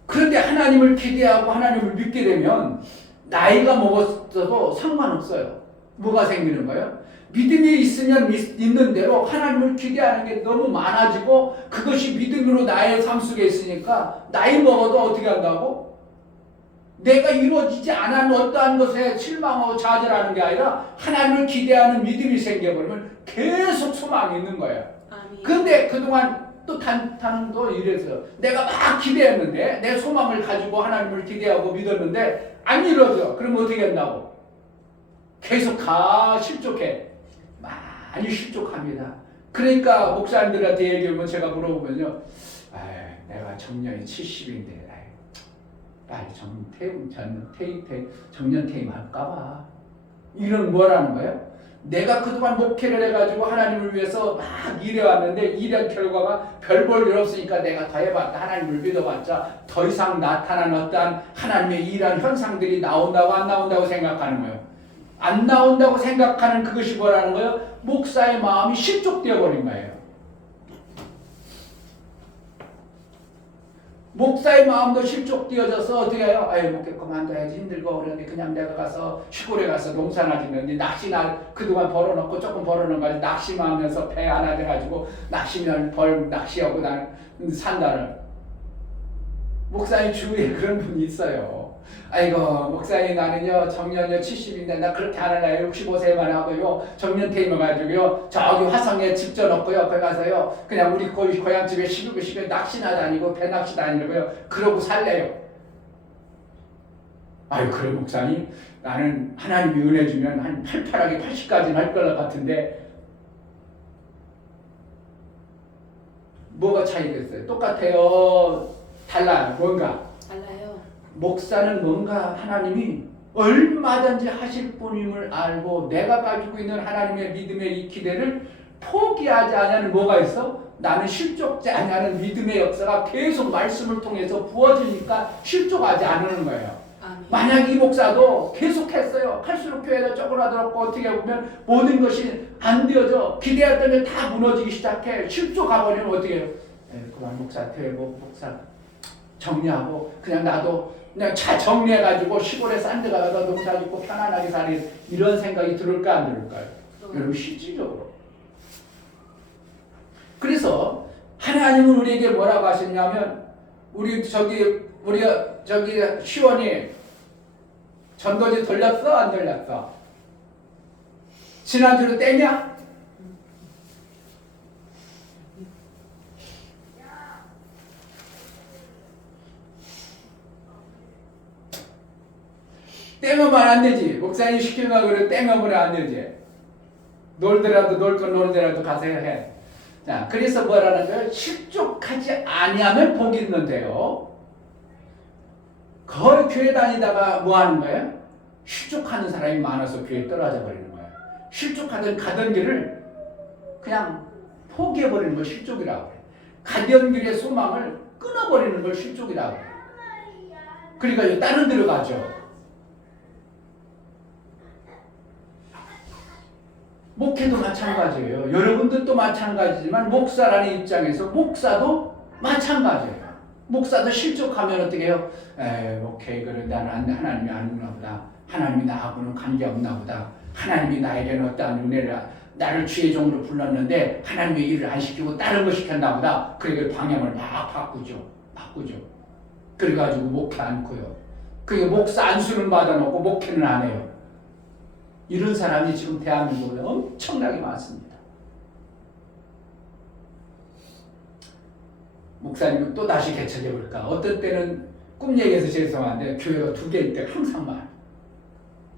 그런데 하나님을 기대하고 하나님을 믿게 되면 나이가 먹었어도 상관없어요. 뭐가 생기는 거예요? 믿음이 있으면 있는 대로 하나님을 기대하는 게 너무 많아지고 그것이 믿음으로 나의 삶 속에 있으니까 나이 먹어도 어떻게 한다고? 내가 이루어지지 않은 어떠한 것에 실망하고 좌절하는 게 아니라 하나님을 기대하는 믿음이 생겨버리면 계속 소망이 있는 거예요. 아멘. 근데 그동안 또 단도 이래서 내가 막 기대했는데 내 소망을 가지고 하나님을 기대하고 믿었는데 안 이루어져. 그럼 어떻게 한다고? 계속 실족해. 많이 실족합니다. 그러니까 목사님들한테 얘기하면 제가 물어보면요. 내가 정년이 70인데 빨리 정년 퇴임할까 봐. 이런 뭐라는 거예요? 내가 그동안 목회를 해가지고 하나님을 위해서 막 일해왔는데 일한 결과가 별 볼 일 없으니까 내가 더 해봤다. 하나님을 믿어봤자 더 이상 나타난 어떠한 하나님의 일한 현상들이 나온다고 안 나온다고 생각하는 거예요. 안 나온다고 생각하는 그것이 뭐라는 거예요? 목사의 마음이 실족되어 버린 거예요. 목사의 마음도 실족되어져서 어떻게 해요? 목회 그만둬야지 힘들고 그러는데 그냥 내가 가서 시골에 가서 농사나 짓는데 낚시나 그동안 벌어놓고 조금 벌어놓은 거 낚시만 하면서 배 하나 돼가지고 낚시하고 나는 산다는 목사님 주위에 그런 분이 있어요. 아이고 목사님 나는요 정년이 70인데 나 그렇게 안 할래요. 65세만 하고요 정년 퇴임을 가지고요 저기 화성에 집 져놓고요 거기 가서요 그냥 우리 고향집에 시골에 낚시나 다니고 배 낚시 다니고요 그러고 살래요. 아유 그래 목사님 나는 하나님이 은혜 주면 한 88하게 80까지는 할 것 같은데 뭐가 차이겠어요? 똑같아요? 달라요? 뭔가? 달라요. 목사는 뭔가 하나님이 얼마든지 하실 분임을 알고 내가 가지고 있는 하나님의 믿음의 이 기대를 포기하지 않는 뭐가 있어? 나는 실족지 않는 믿음의 역사가 계속 말씀을 통해서 부어지니까 실족하지 않는 거예요. 아멘. 만약 이 목사도 계속했어요. 할수록 교회가 쪼그라들었고 어떻게 보면 모든 것이 안 되어져 기대했던 게 다 무너지기 시작해. 실족 가버리면 어떻게 해요? 그만 목사 교회 목사 정리하고 그냥 나도 그냥 차 정리해가지고 시골에 싼 데 가서 농사 짓고 편안하게 사는 이런 생각이 들을까 안 들을까요? 여러분 실질적으로. 그래서 하나님은 우리에게 뭐라고 하셨냐면 우리가 저기 시원이 전거지 돌렸어 안 돌렸어? 지난주로 떼냐? 땡하면 안 되지. 목사님 시키는 거 그래 땡하면 안 되지. 놀더라도 놀 거 놀더라도 가서 해. 자, 그래서 뭐라는 거예요? 실족하지 아니하면 복이 있는데요. 거의 교회 다니다가 뭐 하는 거예요? 실족하는 사람이 많아서 교회에 떨어져 버리는 거예요. 실족하던 가던 길을 그냥 포기해버리는 걸 실족이라고 해요. 가던 길의 소망을 끊어버리는 걸 실족이라고 해요. 그러니까 다른 데로 가죠. 목회도 마찬가지예요. 여러분들도 마찬가지지만 목사라는 입장에서 목사도 마찬가지예요. 목사도 실족하면 어떻게 해요? 목회 그래 나는 하나님이 아니구나 보다. 하나님이 나하고는 관계없나 보다. 하나님이 나에게는 어떠한 은혜를 나를 주의 종으로 불렀는데 하나님의 일을 안 시키고 다른 거 시켰나 보다. 그러니까 방향을 막 바꾸죠. 그래가지고 목회 않고요. 그러니까 목사 안수는 받아놓고 목회는 안 해요. 이런 사람이 지금 대한민국에 엄청나게 많습니다. 목사님은 또 다시 개척해 볼까? 어떤 때는 꿈 얘기해서 죄송한데 교회가 2개일 때 항상 많아요.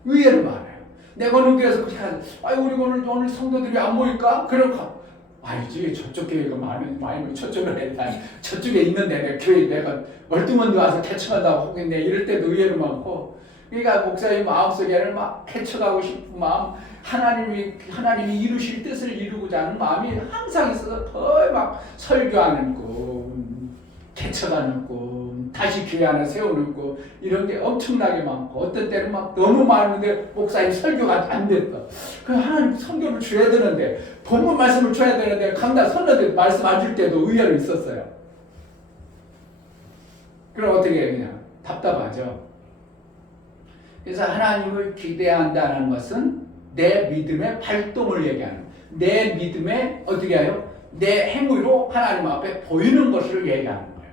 의외로 많아요. 내가 어느 교회에서 그냥 우리 오늘 성도들이 안 모일까? 그러고 아니지 저쪽 교회가 많으면 저쪽으로 해. 저쪽에 있는데 내 교회 내가 멀뚱한데 와서 개척한다고 하겠네. 이럴 때도 의외로 많고 그러니까 목사님 마음속에는 막 개척하고 싶은 마음, 하나님이 이루실 뜻을 이루고자 하는 마음이 항상 있어서 거의 막 설교하는 꿈, 개척하는 꿈, 다시 교회 하나 세우는 꿈 이런 게 엄청나게 많고 어떤 때는 막 너무 많은데 목사님 설교가 안 됐어. 그 하나님 설교를 줘야 되는데 본문 말씀을 줘야 되는데 강단 선언들 말씀 안 줄 때도 의외로 있었어요. 그럼 어떻게 해요? 그냥 답답하죠. 그래서 하나님을 기대한다는 것은 내 믿음의 발동을 얘기하는 거예요. 내 믿음의 어떻게 해요? 내 행위로 하나님 앞에 보이는 것을 얘기하는 거예요.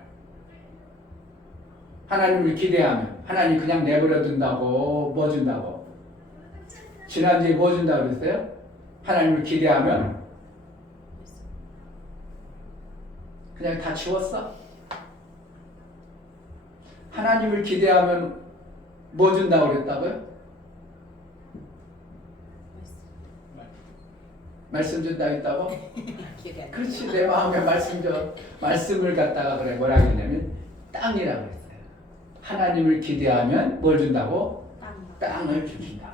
하나님을 기대하면 하나님 그냥 내버려 둔다고 뭐 준다고? 지난주에 뭐 준다고 그랬어요? 하나님을 기대하면 그냥 다 지웠어? 하나님을 기대하면 뭐 준다고 그랬다고요? 말씀 준다 했다고? 그렇지 내 마음에 말씀을 갖다가 그래 뭐라 그랬냐면 땅이라고 했어요. 하나님을 기대하면 뭘 준다고? 땅을 주신다.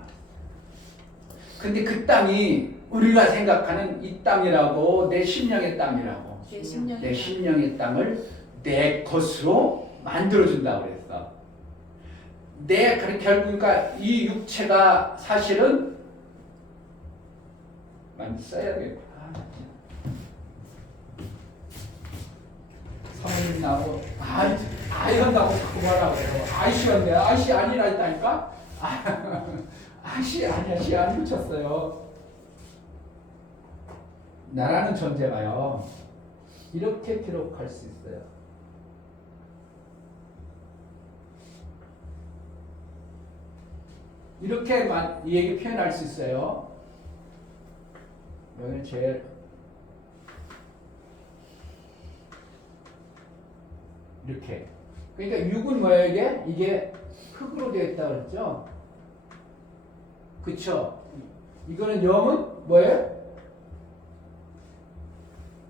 근데 그 땅이 우리가 생각하는 이 땅이라고 내 심령의 땅이라고 내 심령의 땅을 내 것으로 만들어준다고 그랬어. 결국 그러니까 이 육체가 사실은 많이 써야겠구나. 성님 나고 이런다고 그만하고 아이씨였네. 아이씨 아니라 했다니까. 아이씨 아니야. 씨 안 붙였어요. 나라는 존재가요 이렇게 기록할 수 있어요. 이렇게 이 얘기 표현할 수 있어요. 오늘 제일 이렇게 그러니까 육은 뭐예요 이게? 이게 흙으로 되어 있다 그랬죠? 그쵸? 이거는 영은 뭐예요?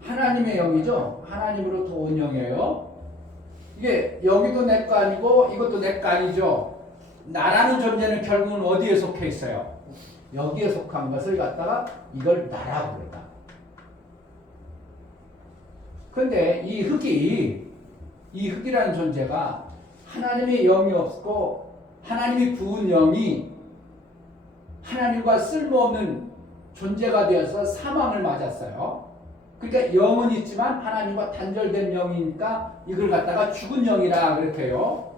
하나님의 영이죠? 하나님으로부터 온 영이에요. 이게 여기도 내 거 아니고 이것도 내 거 아니죠? 나라는 존재는 결국은 어디에 속해 있어요? 여기에 속한 것을 갖다가 이걸 나라고 그랬다. 그런데 이 흙이라는 존재가 하나님의 영이 없고 하나님이 부은 영이 하나님과 쓸모없는 존재가 되어서 사망을 맞았어요. 그러니까 영은 있지만 하나님과 단절된 영이니까 이걸 갖다가 죽은 영이라 그렇게 해요.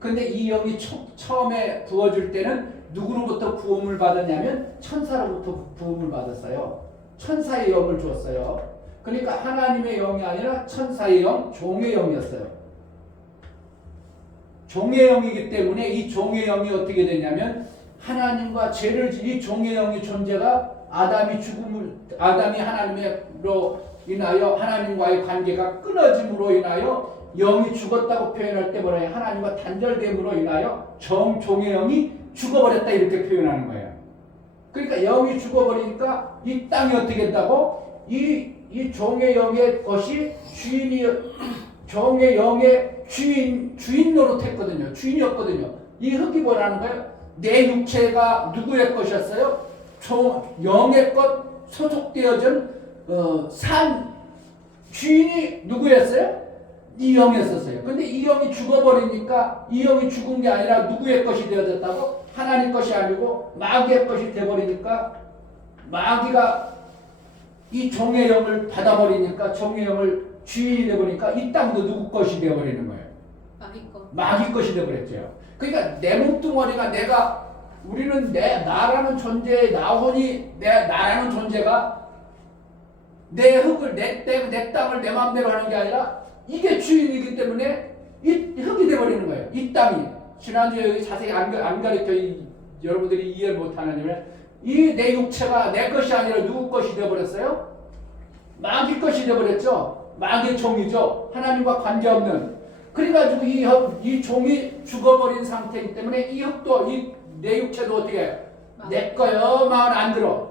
근데 이 영이 처음에 부어줄 때는 누구로부터 부음을 받았냐면 천사로부터 부음을 받았어요. 천사의 영을 주었어요. 그러니까 하나님의 영이 아니라 천사의 영, 종의 영이었어요. 종의 영이기 때문에 이 종의 영이 어떻게 되냐면 하나님과 죄를 이 종의 영의 존재가 아담이 하나님으로 인하여 하나님과의 관계가 끊어짐으로 인하여 영이 죽었다고 표현할 때 뭐라 해요? 하나님과 단절됨으로 인하여 종의 영이 죽어버렸다 이렇게 표현하는 거예요. 그러니까 영이 죽어버리니까 이 땅이 어떻게 된다고? 이 종의 영의 것이 종의 영의 주인 노릇했거든요. 주인이었거든요. 이 흙이 뭐라는 거예요? 내 육체가 누구의 것이었어요? 영의 것 소속되어진 산 주인이 누구였어요? 이 영이었었어요. 근데 이 영이 죽어버리니까 이 영이 죽은 게 아니라 누구의 것이 되어졌다고? 하나님 것이 아니고 마귀의 것이 되어버리니까 마귀가 이 종의 영을 받아버리니까 종의 영을 주인이 되어버리니까 이 땅도 누구 것이 되어버리는 거예요? 마귀 것이 되어버렸죠. 그러니까 내 몸뚱어리가 우리는 나라는 존재의 나혼이 나라는 존재가 내 흙을 내 땅을 내 마음대로 하는 게 아니라 이게 주인이기 때문에 이 흙이 되어버리는 거예요. 이 땅이 지난주에 여기 자세히 안 가르쳐 여러분들이 이해 못하는 이유는 이 내 육체가 내 것이 아니라 누구 것이 되어버렸어요? 마귀 것이 되어버렸죠. 마귀의 종이죠. 하나님과 관계없는. 그래가지고 이 종이 죽어버린 상태이기 때문에 이 흙도 내 육체도 어떻게 해요? 내 거요 마음에 안 들어.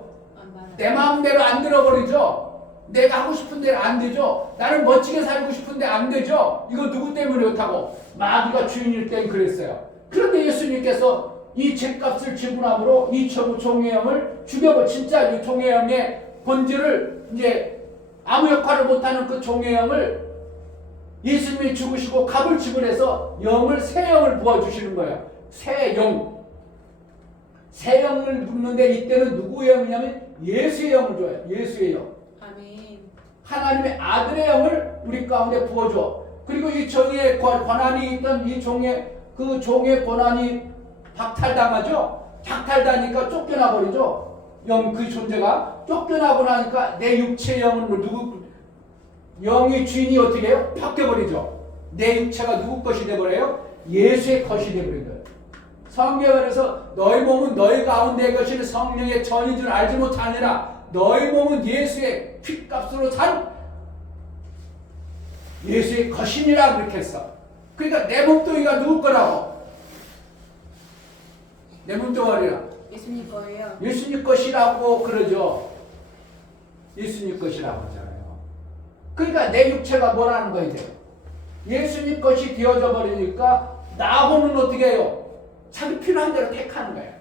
내 마음대로 안 들어버리죠. 내가 하고 싶은 대로 안 되죠. 나는 멋지게 살고 싶은데 안 되죠. 이거 누구 때문에 못하고? 마귀가 주인일 땐 그랬어요. 그런데 예수님께서 이 죄값을 지불함으로 이 종의 영을 진짜 이 종의 영의 본질을 이제 아무 역할을 못하는 그 종의 영을 예수님이 죽으시고 값을 지불해서 새 영을 부어주시는 거예요. 새 영을 붓는데 이때는 누구의 영이냐면 예수의 영을 줘요. 예수의 영. 아멘. 하나님의 아들의 영을 우리 가운데 부어줘. 그리고 이 종의 권한이 있던 이 종의 권한이 박탈당하죠. 박탈당하니까 쫓겨나 버리죠. 그 존재가 쫓겨나고 나니까 내 육체의 영은 영의 주인이 어떻게 해요? 바뀌어버리죠. 내 육체가 누구 것이 되어버려요? 예수의 것이 되어버린 거예요. 성경에서 너희 몸은 너희 가운데 것이 성령의 전인 줄 알지 못하느라 너희 몸은 예수의 핏값으로 산 예수의 것이니라 그렇게 했어. 그러니까 내 몸뚱이가 누구 거라고? 내 몸뚱아리라. 예수님 거예요. 예수님 것이라고 그러죠. 예수님 것이라고 하잖아요. 그러니까 내 육체가 뭐라는 거예요 이제? 예수님 것이 되어져 버리니까 나하고는 어떻게 해요? 자기 필요한 대로 택하는 거예요.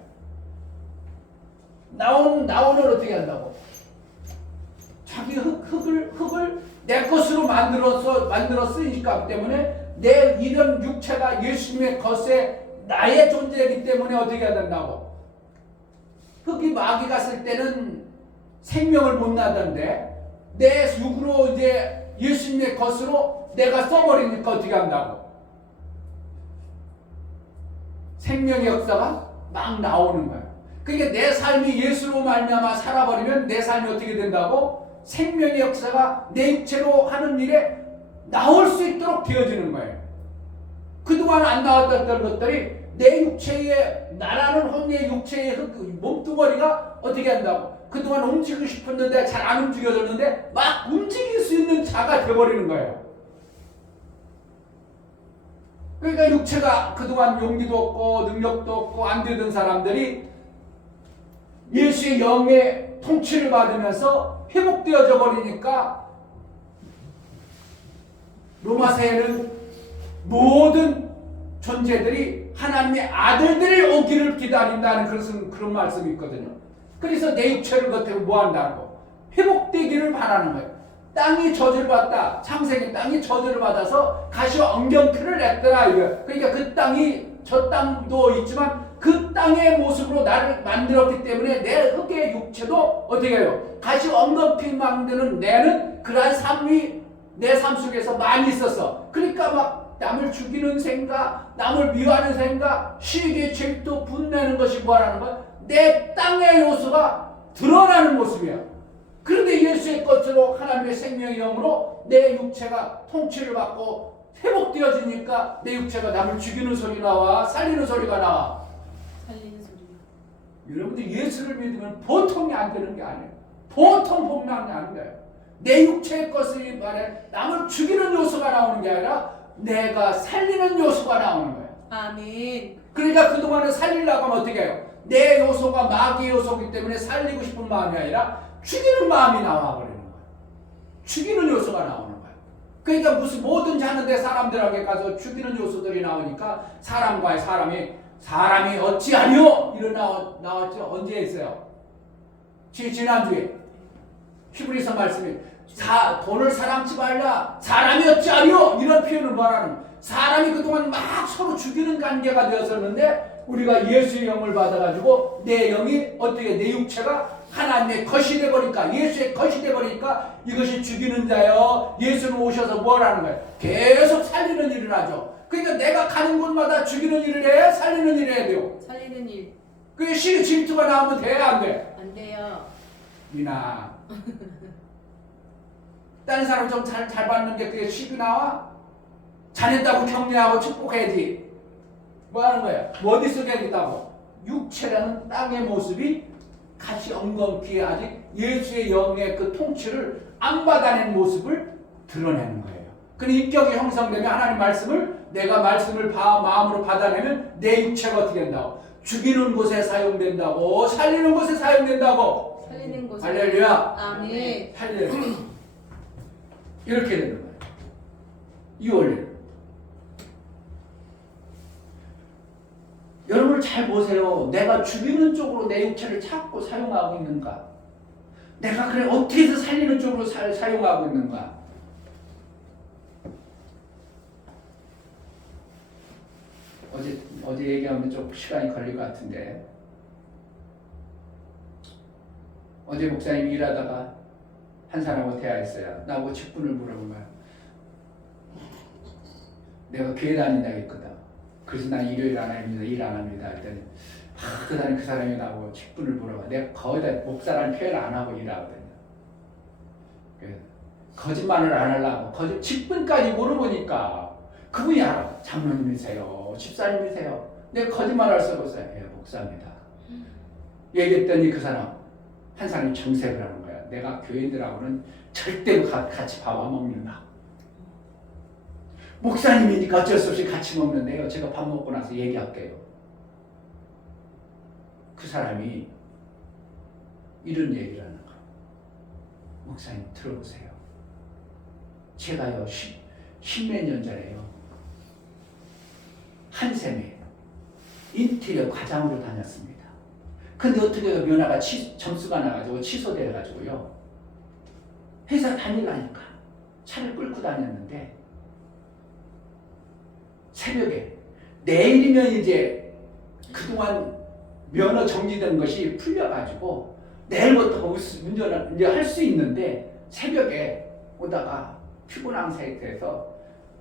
나오는 어떻게 한다고? 자기 흙을 내 것으로 만들었으니까 때문에 내 이런 육체가 예수님의 것에 나의 존재이기 때문에 어떻게 해야 된다고? 흙이 마귀가 쓸 때는 생명을 못 나던데 내 육으로 이제 예수님의 것으로 내가 써버리니까 어떻게 한다고? 생명의 역사가 막 나오는 거야. 그러니까 내 삶이 예수로 말미암아 살아버리면 내 삶이 어떻게 된다고? 생명의 역사가 내 육체로 하는 일에 나올 수 있도록 되어지는 거예요. 그동안 안 나왔던 것들이 내 육체에 나라는 혼의 육체의 몸뚱어리가 어떻게 한다고? 그동안 움직이고 싶었는데 잘 안 움직여졌는데 막 움직일 수 있는 자가 되어버리는 거예요. 그러니까 육체가 그동안 용기도 없고 능력도 없고 안 되던 사람들이 예수의 영의 통치를 받으면서 회복되어져 버리니까 로마서에는 모든 존재들이 하나님의 아들들이 오기를 기다린다는 그런 말씀이 있거든요. 그래서 내 육체를 겉으로 뭐 한다고? 회복되기를 바라는 거예요. 땅이 저주를 받다. 창세기 땅이 저주를 받아서 가시와 엉겅퀴를 냈더라. 이거. 그러니까 그 땅이 저 땅도 있지만 그 땅의 모습으로 나를 만들었기 때문에 내 흙의 육체도 어떻게 해요? 가시와 엉겅퀴 만드는 내는 그러한 삶이 내 삶 속에서 많이 있었어. 그러니까 막 남을 죽이는 생각, 남을 미워하는 생각, 시기, 질투, 분내는 것이 뭐라는 거야? 내 땅의 요소가 드러나는 모습이야. 그런데 예수의 것으로 하나님의 생명의 영으로 내 육체가 통치를 받고 회복되어지니까 내 육체가 남을 죽이는 소리 나와, 살리는 소리가 나와. 살리는 소리요. 여러분들 예수를 믿으면 보통이 안 되는 게 아니에요. 보통 복남이 안 돼요. 내 육체의 것을 말해 남을 죽이는 요소가 나오는 게 아니라 내가 살리는 요소가 나오는 거예요. 아멘. 그러니까 그동안은 살리려고 하면 어떻게 해요? 내 요소가 마귀의 요소이기 때문에 살리고 싶은 마음이 아니라 죽이는 마음이 나와버리는 거예요. 죽이는 요소가 나오는 거예요. 그러니까 무슨 뭐든지 하는데 사람들에게 가서 죽이는 요소들이 나오니까 사람과의 사람이 어찌하리요? 이런 나왔죠. 언제 했어요? 지난주에 히브리서 말씀이 돈을 사랑치 말라 사람이 어찌하리요? 이런 표현을 말하는 거예요. 사람이 그동안 막 서로 죽이는 관계가 되었었는데 우리가 예수의 영을 받아가지고 내 영이 어떻게 내 육체가 하나님의 것이 되버리니까 예수의 것이 되버리니까 이것이 죽이는 자요. 예수는 오셔서 뭘 하는 거예요? 계속 살리는 일을 하죠. 그러니까 내가 가는 곳마다 죽이는 일을 해? 살리는 일을 해야 돼요? 살리는 일. 그게 시 질투가 나오면 돼? 안 돼? 안 돼요. 미나 다른 사람 좀 잘 받는데 그게 시비 나와? 잘했다고 격려하고 축복해야지. 뭐 하는 거야? 뭐 어디 쓰겠다고? 육체라는 땅의 모습이 가시 엉겅퀴에 아직 예수의 영의 그 통치를 안 받아낸 모습을 드러내는 거예요. 그럼 인격이 형성되면 하나님 말씀을 내가 말씀을 마음으로 받아내면 내 육체가 어떻게 된다고? 죽이는 곳에 사용된다고, 살리는 곳에 사용된다고. 살리는 곳에. 할렐루야. 아멘. 할렐루야. 이렇게 되는 거예요. 이 원리를. 여러분 잘 보세요. 내가 죽이는 쪽으로 내 육체를 찾고 사용하고 있는가? 내가 그래 어떻게 해서 살리는 쪽으로 사용하고 있는가? 어제 얘기하면 좀 시간이 걸릴 것 같은데 어제 목사님이 일하다가 한 사람하고 대화했어요. 나보고 직분을 물어본 거야. 내가 교회 다닌다고 했거든. 그래서 난 일요일 안 합니다. 일 안 합니다. 했더니 그 사람이 나보고 직분을 물어봐. 내가 거의 다 목사라는 표현을 안 하고 일하거든요. 거짓말을 안 하려고 직분까지 물어보니까 그분이 알아. 장로님이세요? 집사님이세요? 내가 거짓말할 수 없어요. 예, 목사입니다. 얘기했더니 그 사람 한 사람이 정색을 하는 거야. 내가 교인들하고는 절대로 같이 밥 안 먹는다. 목사님이니까 어쩔 수 없이 같이 먹는데요. 제가 밥 먹고 나서 얘기할게요. 그 사람이 이런 얘기를 하는 거예요. 목사님 들어보세요. 제가요 10몇 년 전에요. 한샘에 인테리어 과장으로 다녔습니다. 근데 어떻게 면허가 점수가 나가지고 취소돼가지고요. 회사 다니려니까 차를 끌고 다녔는데 새벽에 내일이면 이제 그동안 면허 정지된 것이 풀려가지고 내일부터 운전을 이제 할 수 있는데 새벽에 오다가 피곤한 상태에서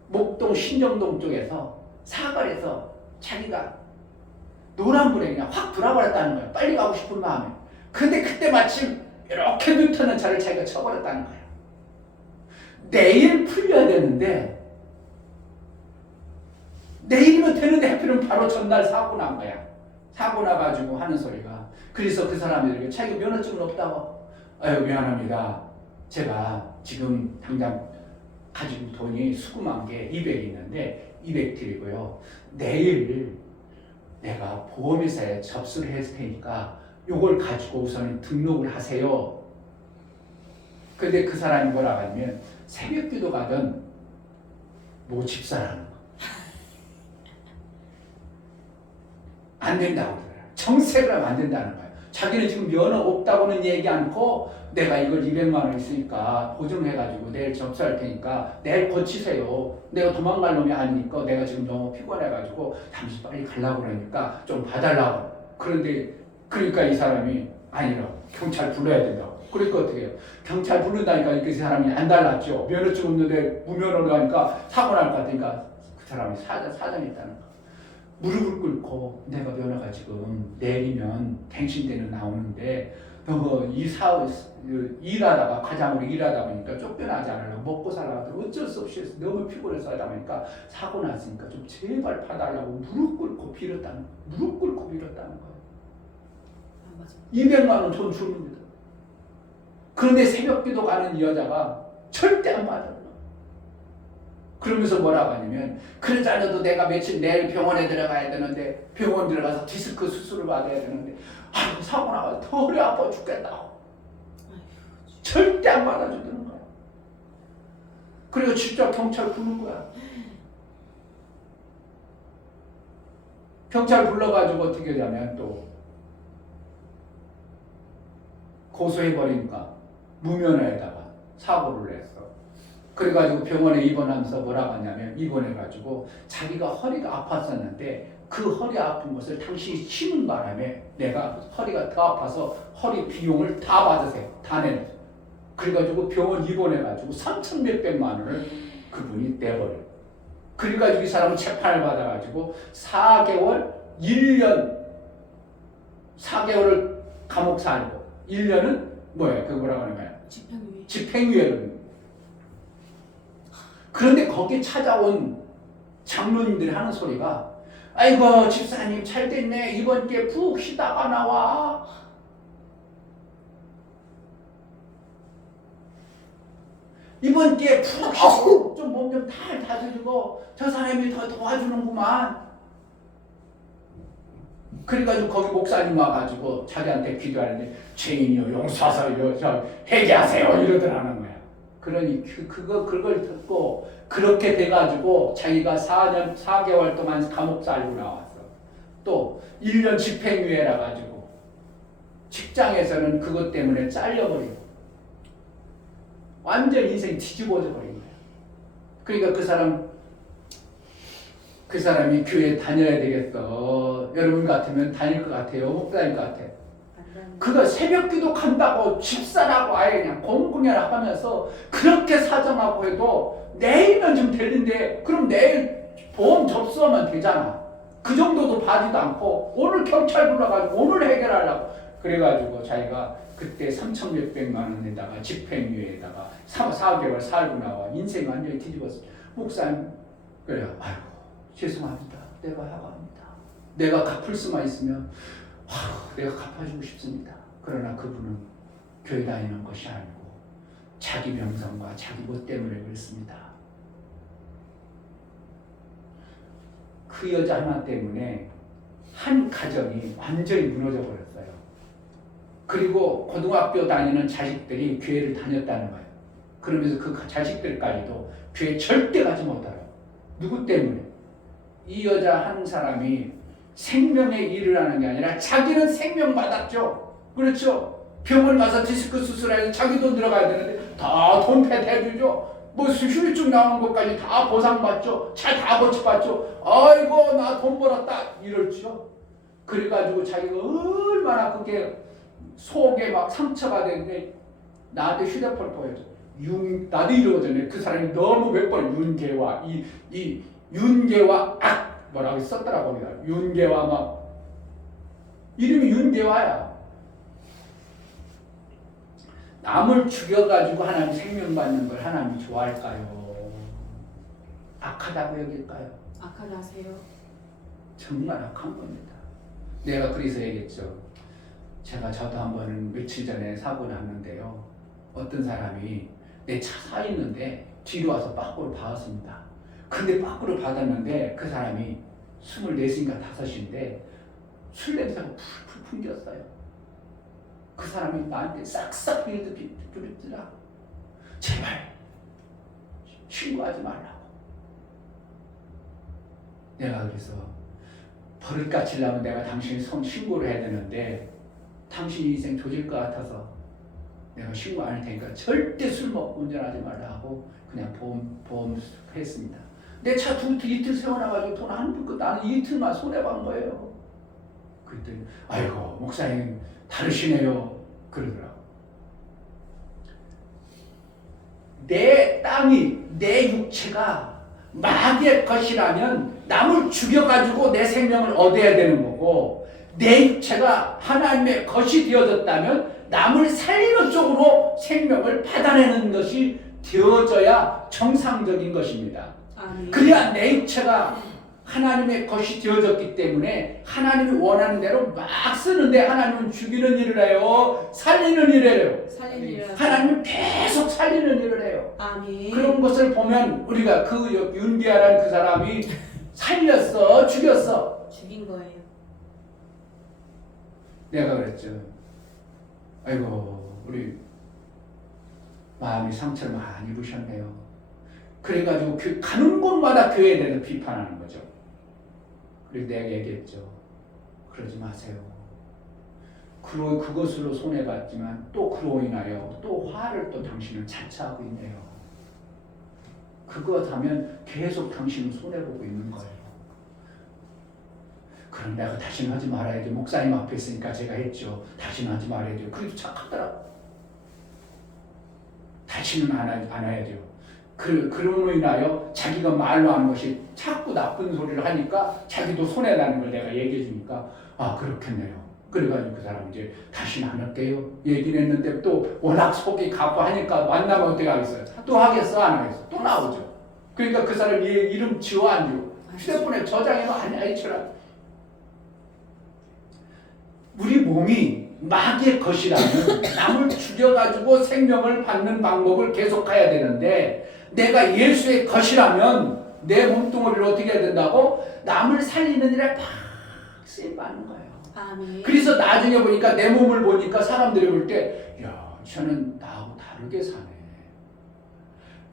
목동 신정동 쪽에서 사거리에서 자기가 노란불에 그냥 확 돌아버렸다는 거예요. 빨리 가고 싶은 마음에. 근데 그때 마침 이렇게 눈뜨는 차를 자기가 쳐버렸다는 거예요. 내일 풀려야 되는데 내일이면 되는데 하필은 바로 전날 사고 난 거야. 사고 나가지고 하는 소리가. 그래서 그 사람들에게 자기가 면허증은 없다고. 아유 미안합니다. 제가 지금 당장 가지고 돈이 수금한 게 200 있는데 200 드리고요. 내일 내가 보험회사에 접수를 했을 테니까 요걸 가지고 우선 등록을 하세요. 근데 그 사람이 뭐라고 하냐면 새벽기도 가든 뭐 집사라는 거. 안 된다고 그러더라. 정색을 하면 안 된다는 거예요. 자기는 지금 면허 없다고는 얘기 않고 내가 이걸 200만 원 있으니까 보증해가지고 내일 접수할 테니까 내일 고치세요. 내가 도망갈 놈이 아니니까 내가 지금 너무 피곤해가지고 잠시 빨리 가려고 그러니까 좀 봐달라고. 그런데 그러니까 이 사람이 아니라 경찰 불러야 된다고. 그러니까 어떻게 해요? 경찰 부른다니까 이 사람이 안 달랐죠. 면허증 없는데 무면허로 가니까 사고 날 것 같으니까 그 사람이 사정이 있다는 거. 무릎을 꿇고 내가 면허가 지금 내리면 갱신대는 나오는데 일하다가 과장으로 일하다 보니까 쫓겨나지 않으려고 먹고 살아가지고 어쩔 수 없이 너무 피곤해서 하다 보니까 사고 났으니까 좀 제발 봐달라고 무릎 꿇고 빌었다는 거예요. 200만 원 돈 줍니다. 그런데 새벽기도 가는 이 여자가 절대 안 받아요. 그러면서 뭐라고 하냐면 그러지 않아도 내가 며칠 내일 병원에 들어가야 되는데 병원 들어가서 디스크 수술을 받아야 되는데 사고 나가 덜이 아파 죽겠다고. 절대 안 받아주는 거야. 그리고 직접 경찰 부른 거야. 경찰 불러가지고 어떻게 하냐면 또 고소해버리니까 무면허에다가 사고를 냈어. 그래가지고 병원에 입원하면서 뭐라고 하냐면 입원해가지고 자기가 허리가 아팠었는데 그 허리 아픈 것을 당신이 치는 바람에 내가 허리가 더 아파서 허리 비용을 다 받으세요. 다 내는. 그래가지고 병원 입원해가지고 3천 몇백만 원을 그분이 내버려. 그래가지고 이 사람은 재판을 받아가지고 4개월, 1년, 4개월을 감옥 살고 1년은 뭐야? 그거 뭐라고 하는 거야? 집행유예를. 그런데 거기 찾아온 장로님들이 하는 소리가 아이고 집사님 잘 됐네. 이번 기회에 푹 쉬다가 나와. 이번 기회에 푹 쉬고 좀 몸 좀 다져주고 저 사람이 더 도와주는구만. 그래가지고 거기 목사님 와가지고 자기한테 기도하는데 죄인이요 용서하세요 회개하세요 이러더라는 거야. 그러니 그걸 듣고 그렇게 돼가지고 자기가 4개월 동안 감옥 살고 나왔어. 또 1년 집행유예라 가지고 직장에서는 그것 때문에 잘려버리고 완전 인생이 뒤집어져 버린 거야. 그러니까 그 사람이 교회 다녀야 되겠어. 여러분 같으면 다닐 것 같아요? 못 다닐 것 같아? 그가 새벽기도 간다고 집사라고 아예 그냥 공공연하게 하면서 그렇게 사정하고 해도 내일은 좀 되는데 그럼 내일 보험 접수하면 되잖아. 그 정도도 봐지도 않고 오늘 경찰 불러가지고 오늘 해결하려고 그래가지고 자기가 그때 3천 몇백만 원에다가 집행유예에다가 4개월 살고 나와 인생 완전히 뒤집었어. 목사님 그래요. 아이고 죄송합니다. 내가 하고합니다. 내가 갚을 수만 있으면 내가 갚아주고 싶습니다. 그러나 그분은 교회 다니는 것이 아니고 자기 명성과 자기 것 때문에 그렇습니다. 그 여자 하나 때문에 한 가정이 완전히 무너져 버렸어요. 그리고 고등학교 다니는 자식들이 교회를 다녔다는 거예요. 그러면서 그 자식들까지도 교회 절대 가지 못해요. 누구 때문에? 이 여자 한 사람이 생명의 일을 하는 게 아니라 자기는 생명 받았죠. 그렇죠? 병원 가서 디스크 수술해서 자기 돈 들어가야 되는데 다 돈 패해주죠. 뭐 휴유증 나오는 것까지 다 보상받죠. 차 다 고쳐받죠. 아이고 나 돈 벌었다 이럴죠. 그래가지고 자기가 얼마나 그게 속에 막 상처가 되는데 나한테 휴대폰 보여줘. 나도 이러거든요. 그 사람이 너무 몇 번 윤계와 이 윤계와 뭐라고 썼더라고 내가. 윤계와 막 이름이 윤계와야. 남을 죽여가지고 하나님 생명 받는 걸 하나님이 좋아할까요? 악하다고 여길까요? 악하다 하세요. 정말 악한 겁니다. 내가 그래서 얘기했죠. 저도 한번 며칠 전에 사고 났는데요. 어떤 사람이 내 차 사 있는데 뒤로 와서 빠꾸를 받았습니다. 근데 빠꾸를 받았는데 그 사람이 24인가 5인데 술 냄새가 풀풀 풍겼어요. 그 사람이 나한테 싹싹 비르더라. 제발 신고하지 말라고. 내가 그래서 버릇 갖추려면 내가 당신이 신고를 해야 되는데 당신 인생 조질 것 같아서 내가 신고 안 할 테니까 절대 술 먹고 운전하지 말라 하고 그냥 보험 했습니다. 내 차 이틀 세워놔가지고 돈 안 붙고 나는 이틀만 손해본 거예요. 그랬더니 아이고 목사님 다르시네요 그러더라고. 내 땅이 내 육체가 마귀의 것이라면 남을 죽여가지고 내 생명을 얻어야 되는 거고 내 육체가 하나님의 것이 되어졌다면 남을 살리는 쪽으로 생명을 받아내는 것이 되어져야 정상적인 것입니다. 아멘. 그래야 내 육체가 하나님의 것이 되어졌기 때문에 하나님이 원하는 대로 막 쓰는데 하나님은 죽이는 일을 해요. 살리는 일을 해요. 살리는 일을 하나님은 계속 살리는 일을 해요. 아멘. 그런 것을 보면 우리가 그 윤기아라는 그 사람이 살렸어, 죽였어. 죽인 거예요. 내가 그랬죠. 아이고 우리 마음이 상처를 많이 입으셨네요. 그래가지고 가는 곳마다 교회에 대해서 비판하는 거죠. 그래서 내가 얘기했죠. 그러지 마세요. 그것으로 손해봤지만 또 그로 인하여 또 화를 또 당신은 자처하고 있네요. 그거 하면 계속 당신은 손해보고 있는 거예요. 그럼 내가 다시는 하지 말아야죠. 목사님 앞에 있으니까 제가 했죠. 다시는 하지 말아야죠. 그래도 착하더라고. 다시는 안 해야죠. 그로 인하여 자기가 말로 하는 것이 자꾸 나쁜 소리를 하니까 자기도 손해나는 걸 내가 얘기해 주니까 아 그렇겠네요. 그래가지고 그 사람 이제 다시는 안 할게요. 얘기를 했는데 또 워낙 속이 가빠하니까 만나면 어떻게 하겠어요? 또 하겠어? 안 하겠어? 또 나오죠. 그러니까 그 사람 이름 지워 안 지워? 휴대폰에 저장해놓은 아니처럼 우리 몸이 마귀의 것이라면 남을 죽여가지고 생명을 받는 방법을 계속해야 되는데 내가 예수의 것이라면 내 몸뚱아리를 어떻게 해야 된다고? 남을 살리는 일에 팍 쓰임받는 거예요. 아멘. 그래서 나중에 보니까 내 몸을 보니까 사람들이 볼 때 야, 저는 나하고 다르게 사네.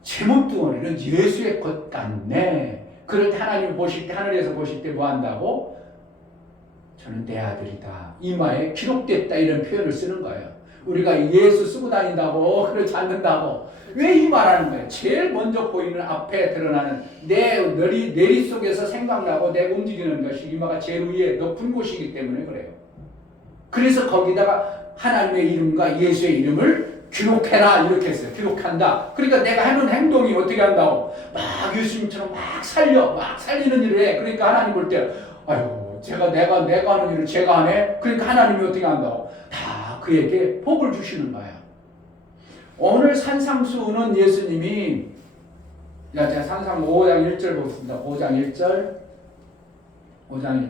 제 몸뚱아리는 예수의 것 같네. 그럴 때 하나님 보실 때 하늘에서 보실 때 뭐 한다고? 저는 내 아들이다. 이마에 기록됐다 이런 표현을 쓰는 거예요. 우리가 예수 쓰고 다닌다고 그렇지 않는다고 왜 이 말하는 거예요? 제일 먼저 보이는 앞에 드러나는 내 내리 속에서 생각나고 내가 움직이는 것이 이마가 제일 위에 높은 곳이기 때문에 그래요. 그래서 거기다가 하나님의 이름과 예수의 이름을 기록해라 이렇게 했어요. 기록한다. 그러니까 내가 하는 행동이 어떻게 한다고? 막 예수님처럼 막 살리는 일을 해. 그러니까 하나님 볼 때 아유 내가 하는 일을 제가 하네. 그러니까 하나님이 어떻게 한다고? 다 그에게 복을 주시는 거야. 오늘 산상수훈은 예수님이 제가 산상 5장 1절 보겠습니다. 5장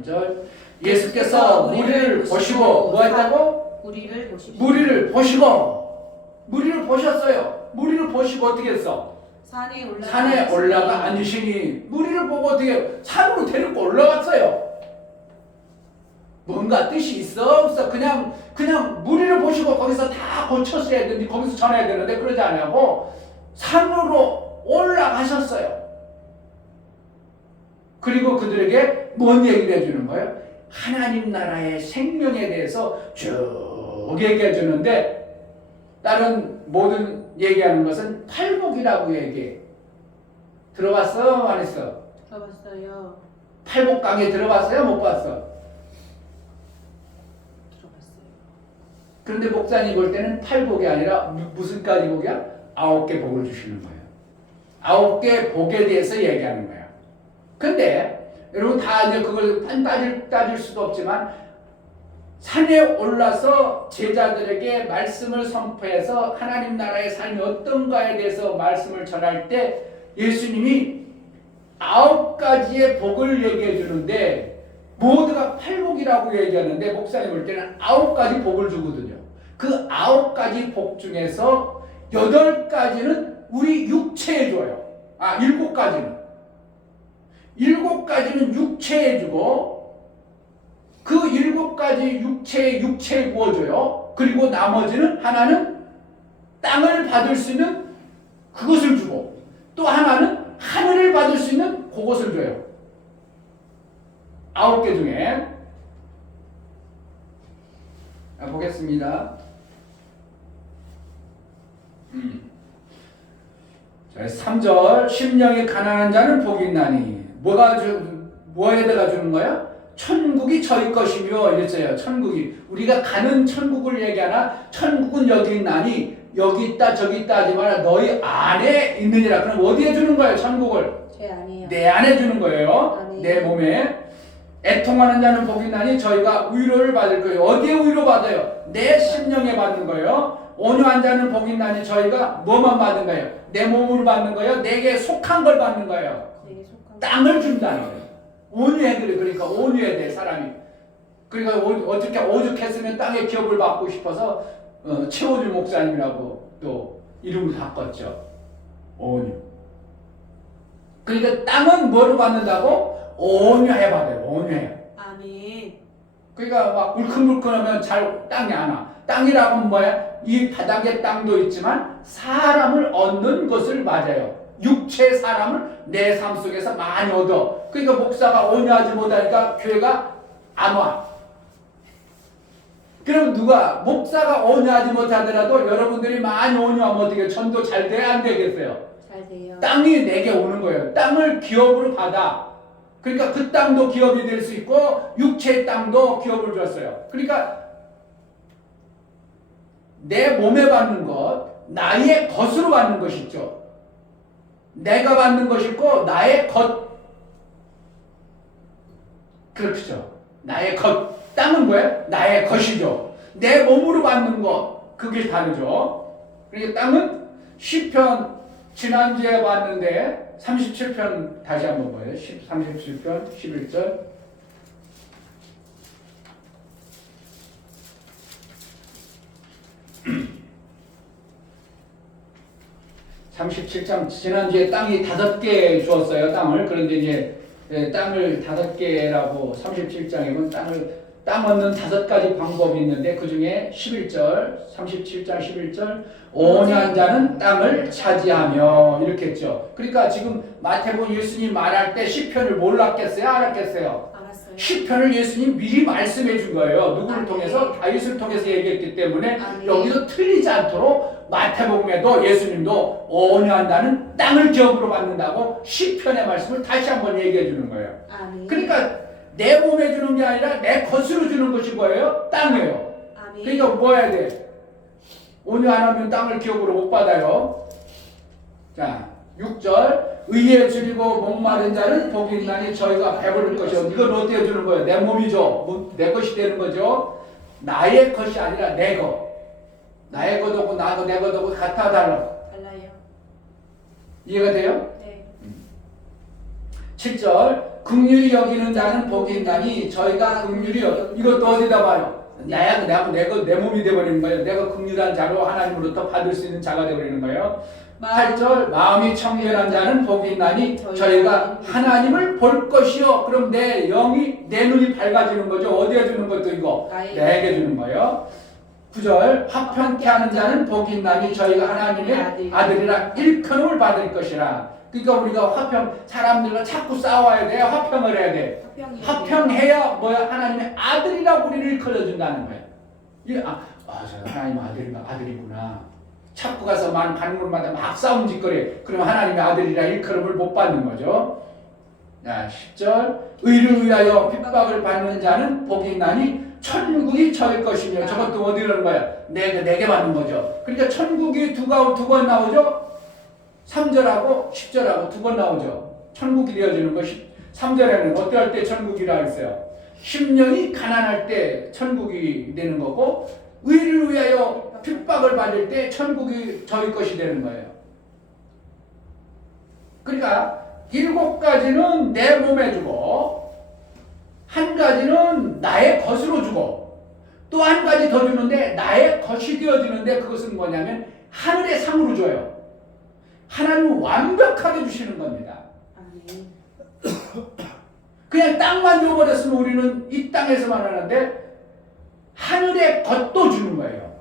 1절 예수께서 우리를 보시고 뭐 했다고? 우리를 보십시오. 무리를 보셨어요. 무리를 보시고 어떻게 했어? 산에 올라가 앉으시니 무리를 보고 어떻게 산으로 데리고 올라갔어요. 뭔가 뜻이 있어 없어? 그냥 무리를 보시고 거기서 다 고쳤어야 되는데 거기서 전해야 되는데 그러지 않냐고 산으로 올라가셨어요. 그리고 그들에게 뭔 얘기를 해주는 거예요? 하나님 나라의 생명에 대해서 쭉 얘기해 주는데 다른 모든 얘기하는 것은 팔복이라고 얘기해. 들어봤어? 안 했어? 들어봤어요. 팔복 강의 들어봤어요? 못 봤어? 그런데 목사님 볼 때는 8복이 아니라 무슨 가지 복이야? 9개 복을 주시는 거예요. 9개 복에 대해서 얘기하는 거예요. 근데 여러분 다 이제 그걸 따질 수도 없지만 산에 올라서 제자들에게 말씀을 선포해서 하나님 나라의 삶이 어떤가에 대해서 말씀을 전할 때 예수님이 9가지의 복을 얘기해 주는데 모두가 8복이라고 얘기하는데 목사님 볼 때는 9가지 복을 주거든요. 그 9가지 복 중에서 8가지는 우리 육체에 줘요. 일곱 가지는. 일곱 가지는 육체에 주고 그 일곱 가지 육체에 부어줘요. 그리고 나머지는 하나는 땅을 받을 수 있는 그것을 주고 또 하나는 하늘을 받을 수 있는 그것을 줘요. 9개 중에 보겠습니다. 자, 3절 심령이 가난한 자는 복이 있나니 뭐에다가 주는 거야? 천국이 저희 것이며 이랬어요. 천국이 우리가 가는 천국을 얘기하나 천국은 여기 있나니 여기 있다 저기 있다 하지 마라 너희 안에 있느니라. 그럼 어디에 주는 거예요? 천국을 제 아니에요. 내 안에 주는 거예요. 아멘. 내 몸에. 애통하는 자는 복이 있나니 저희가 위로를 받을 거예요. 어디에 위로 받아요? 내 심령에 받는 거예요. 온유한 자는 복이 있나니 저희가 뭐만 받는 거예요? 내 몸으로 받는 거예요. 내게 속한 걸 받는 거예요. 제게 속한 땅을 준다는 거예요. 온유해 그래. 그러니까 온유해야 돼 사람이. 그러니까 어떻게 오죽했으면 땅의 기업을 받고 싶어서 최호준 목사님이라고 또 이름을 바꿨죠. 온유. 그러니까 땅은 뭐로 받는다고? 온유해 받아요. 온유해. 아멘. 그러니까 막 울큰불큰하면 잘 땅이 안 와. 땅이라고 하면 뭐야? 이 바닥에 땅도 있지만 사람을 얻는 것을 맞아요. 육체 사람을 내 삶 속에서 많이 얻어. 그러니까 목사가 온유하지 못하니까 교회가 안 와. 그럼 목사가 온유하지 못하더라도 여러분들이 많이 온유하면 어떻게 전도 잘 돼야 안 되겠어요? 잘 돼요. 땅이 내게 오는 거예요. 땅을 기업으로 받아. 그러니까 그 땅도 기업이 될 수 있고 육체의 땅도 기업을 줬어요. 그러니까 내 몸에 받는 것, 나의 것으로 받는 것이 있죠. 내가 받는 것이 있고 나의 것. 그렇죠. 나의 것. 땅은 뭐예요? 나의 것이죠. 내 몸으로 받는 것. 그게 다르죠. 그러니까 땅은 시편 지난주에 봤는데 37편 다시 한번 봐요. 37편 11절. (37장) 지난주에 땅이 5개 주었어요. 땅을. 그런데 이제 땅을 5개라고 37장이면 땅 얻는 5가지 방법이 있는데 그 중에 11절 37장 11절 온유한 자는 땅을 차지하며 이렇게 했죠. 그러니까 지금 마태복음 예수님 말할 때 시편을 몰랐겠어요? 알았겠어요? 알았어요. 시편을 예수님 미리 말씀해 준 거예요. 누구를 아멘. 통해서? 다윗을 통해서 얘기했기 때문에 아멘. 여기서 틀리지 않도록 마태복음에도 예수님도 온유한다는 땅을 기업으로 받는다고 시편의 말씀을 다시 한번 얘기해 주는 거예요. 아멘. 그러니까 내 몸에 주는 게 아니라 내 것으로 주는 것이 뭐예요? 땅이에요. 아멘. 그러니까 뭐 해야 돼? 온유 안 하면 땅을 기업으로 못 받아요. 자, 6절 의에 줄이고 목마른 자는 복이 있나니 저희가 배부를 것이요. 이건 어떻게 주는 거예요? 내 몸이죠. 내 것이 되는 거죠. 나의 것이 아니라 내 것. 나의 것하고 나하고 내 것하고 같아 달라. 달라요. 이해가 돼요? 네. 7절 긍휼히 여기는 자는 복이 있나니 저희가 긍휼히 이것도 어디다 봐요? 내 몸이 되어버리는 거예요. 내가 긍휼한 자로 하나님으로부터 받을 수 있는 자가 되어버리는 거예요. 8절 마음이 청결한 자는 복이 있나니 저희가 하나님을 볼 것이요. 그럼 내 영이 내 눈이 밝아지는 거죠. 어디에 주는 것도 이거 내게 주는 거예요. 9절 화평케 하는 자는 복이 있나니 저희가 하나님의 아들이라 일컬음을 받을 것이라. 그러니까 우리가 사람들과 자꾸 싸워야 돼. 화평을 해야 돼. 화평해야 뭐야? 하나님의 아들이라고 우리를 일컬어준다는 거예요. 저 하나님 아들이구나. 자꾸 가서 가는 곳마다 막 싸움 짓거리. 그러면 하나님의 아들이라 일컬음을 못 받는 거죠. 자, 10절 의를 위하여 핍박을 받는 자는 복이 있나니 천국이 저의 것이며. 저것도 어디라는 거야? 내게 받는 거죠. 그러니까 천국이 두 번 나오죠. 3절하고 10절하고 두 번 나오죠. 천국이 되어지는 것. 3절에는 어떨 할 때 천국이라 했어요? 심령이 가난할 때 천국이 되는 거고 의를 위하여 핍박을 받을 때 천국이 저희 것이 되는 거예요. 그러니까 7가지는 내 몸에 주고 1가지는 나의 것으로 주고 또 1가지 더 주는데 나의 것이 되어지는데 그것은 뭐냐면 하늘의 상으로 줘요. 하나님은 완벽하게 주시는 겁니다. 아멘. 그냥 땅만 줘버렸으면 우리는 이 땅에서만 하는데 하늘의 것도 주는 거예요.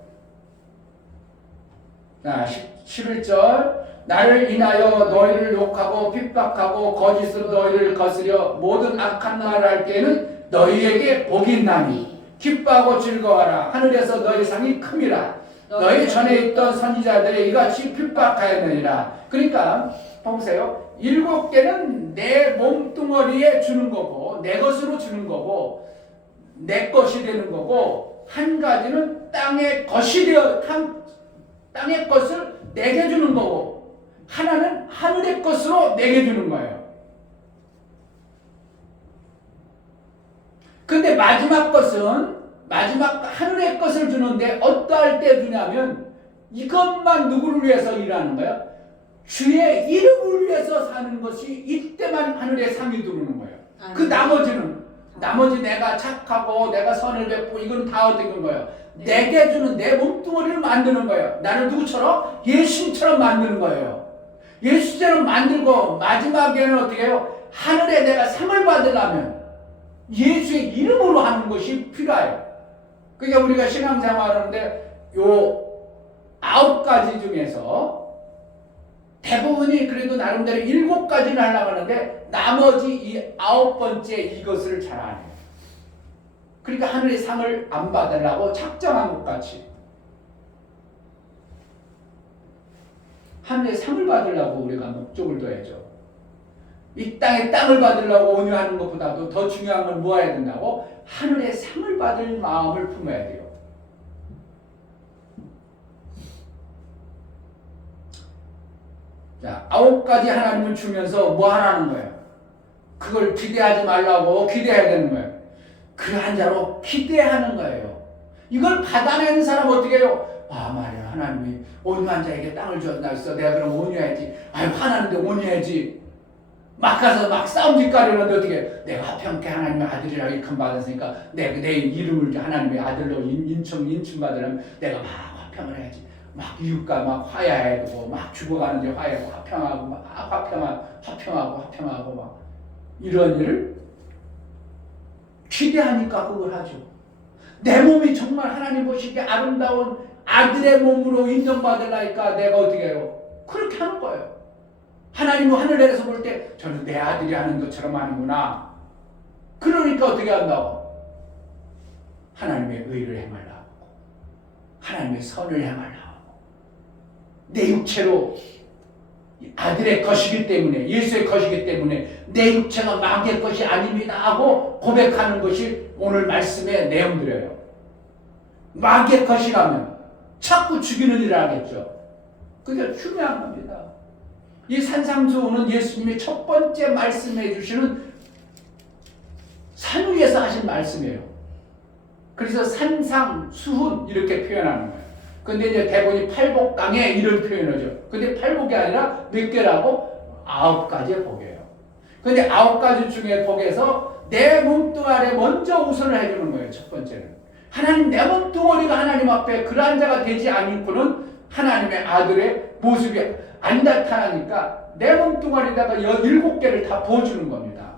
자, 11절 나를 인하여 너희를 욕하고 핍박하고 거짓으로 너희를 거스려 모든 악한 말을 할 때에는 너희에게 복이 있나니 기뻐하고 즐거워하라. 하늘에서 너희 상이 큼이라. 너희 전에 있던 선지자들이 이같이 핍박하였느니라. 그러니까 보세요. 7개는 내 몸뚱어리에 주는 거고 내 것으로 주는 거고 내 것이 되는 거고 한 가지는 땅의 것이 되어 땅의 것을 내게 주는 거고 하나는 하늘의 것으로 내게 주는 거예요. 근데 마지막 하늘의 것을 주는데 어떠할 때 주냐면 이것만 누구를 위해서 일하는 거예요? 주의 이름을 위해서 사는 것이 이때만 하늘의 상이 들어오는 거예요. 그 나머지 내가 착하고 내가 선을 베푸고 이건 다 어떻게 된 거예요? 내게 주는 내 몸뚱어리를 만드는 거예요. 나를 누구처럼? 예수님처럼 만드는 거예요. 예수처럼 만들고 마지막에는 어떻게 해요? 하늘에 내가 상을 받으려면 예수의 이름으로 하는 것이 필요해요. 그러니까 우리가 신앙생활 하는데 요 9가지 중에서 대부분이 그래도 나름대로 7가지는 하려고 하는데 나머지 이 9번째 이것을 잘 안 해요. 그러니까 하늘의 상을 안 받으려고 작정한 것 같이 하늘의 상을 받으려고 우리가 목적을 둬야죠. 이 땅에 땅을 받으려고 온유하는 것보다도 더 중요한 건 뭐 해야 된다고? 하늘의 상을 받을 마음을 품어야 돼요. 자, 9가지 하나님을 주면서 뭐 하라는 거예요? 그걸 기대하지 말라고 기대해야 되는 거예요. 그러한 자로 기대하는 거예요. 이걸 받아내는 사람은 어떻게 해요? 아 말이야 하나님이 온유한 자에게 땅을 줬나 있어. 내가 그럼 온유해야지. 아유 화나는데 온유해야지. 막 가서 막 싸움짓거리는데 어떻게 해? 내가 화평케 하나님의 아들이라고 일컬음 받았으니까 내 이름을 하나님의 아들로 인칭받으려면 내가 막 화평을 해야지. 막 이웃과 막 화해해야 되고 막 죽어가는데 화해하고 화평하고 막 화평하고 막 이런 일을 기대하니까 그걸 하죠. 내 몸이 정말 하나님 보시기에 아름다운 아들의 몸으로 인정받으려니까 내가 어떻게 해요? 그렇게 하는 거예요. 하나님은 하늘에서 볼 때 저는 내 아들이 하는 것처럼 하는구나. 그러니까 어떻게 한다고? 하나님의 의를 행하려고 하나님의 선을 행하려고 내 육체로 아들의 것이기 때문에 예수의 것이기 때문에 내 육체가 마귀의 것이 아닙니다 하고 고백하는 것이 오늘 말씀의 내용들이에요. 마귀의 것이라면 자꾸 죽이는 일을 하겠죠. 그게 중요한 겁니다. 이 산상수훈은 예수님이 첫 번째 말씀해 주시는 산 위에서 하신 말씀이에요. 그래서 산상수훈 이렇게 표현하는 거예요. 근데 이제 대본이 팔복강에 이런 표현을 하죠. 근데 팔복이 아니라 몇 개라고? 9가지의 복이에요. 근데 9가지 중에 복에서 내 몸뚱아리에 먼저 우선을 해주는 거예요. 첫 번째는. 하나님 내 몸뚱아리가 하나님 앞에 그러한 자가 되지 않고는 하나님의 아들의 모습이 안 나타나니까 내 몸뚱아리에다가 7개를 다 부어주는 겁니다.